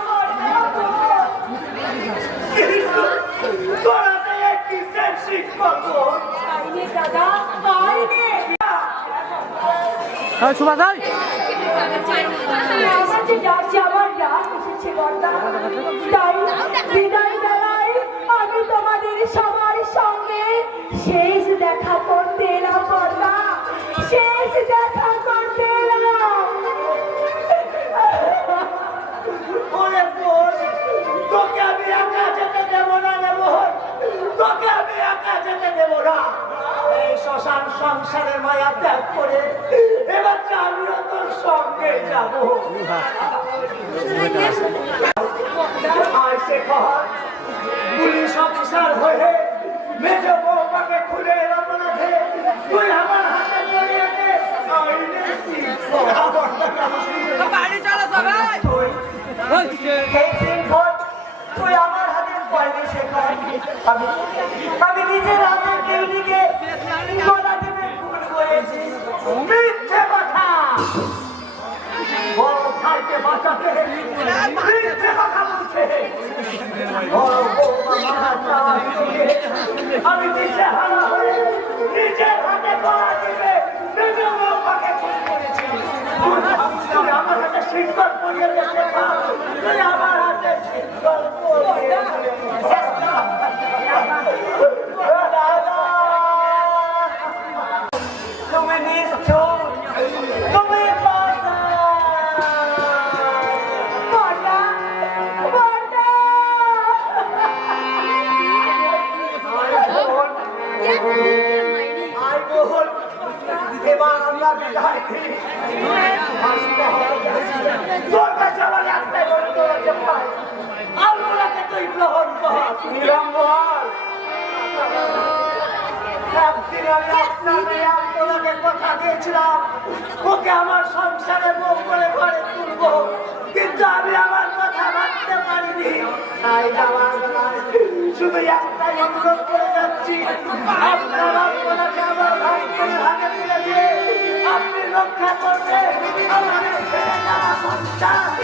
তোরা কিসের শিক্ষক আইনে দাদা, আইনে সুভাষ আমার যে ডাক যাবার ডাক এসেছে বর্দা, তাই বিদায় বেলায় আমি তোমাদের সবার সঙ্গে শেষ দেখা করতে এলাম বর্দা, শেষ দেখা করতে এলাম। ওরে বোন, তোকে আমি একা যেতে দেবো না রে বোন, তোকে আমি একা যেতে দেবো না। এই শ্মশান সংসারের মায়া ত্যাগ করে এবার আমিও তোর সঙ্গে যাবো। পুলিশ অফিসার হয়ে মেজ বৌমাকে খুলে রমনাথে তুই আমার হাতে জড়িয়ে দে। বাড়ি চলো সবাই। তুই আমার হাতের বাইরে শেখাই। আমি নিজের হাতের কেউটিকে গলা টিপে খুন করেছি। মিথ্যে কথা। বড় ভাইকে বাঁচাতে মিথ্যে কথা বলছে। বড় বৌমা মারা যাওয়ার সঙ্গে আমি নিজে হারা হয়ে নিজের হাতে গলা টিপে নিজের বৌমাকে খুন করেছি। তুই আমার হাতে শৃঙ্খল পরিয়ে গেছে তুই আমার হাতে শৃঙ্খল পরিয়ে তুমি নিশ্চয় তুমি বড়দা, বড়দা। আই বল এবার আমরা বিদায় দিই তোর কাছে আমার একটাই বলে তোকে পাই আল্লাহকে তুই গ্রহণ কর নিরম্বর একদিন আমি আপনাকে আপনাকে কথা দিয়েছিলাম ওকে আমার সংসারে বউ করে ঘরে তুলবো কিন্তু আমি আমার কথা মানতে পারিনি তাই যাওয়ার বেলায় শুধু একটাই অনুরোধ করে যাচ্ছি আপনার আপনাকে আমার ভাই করে হাতে তুলে দিয়ে আপনি রক্ষা করবে আমাদের ছেড়ে যাওয়া সংসার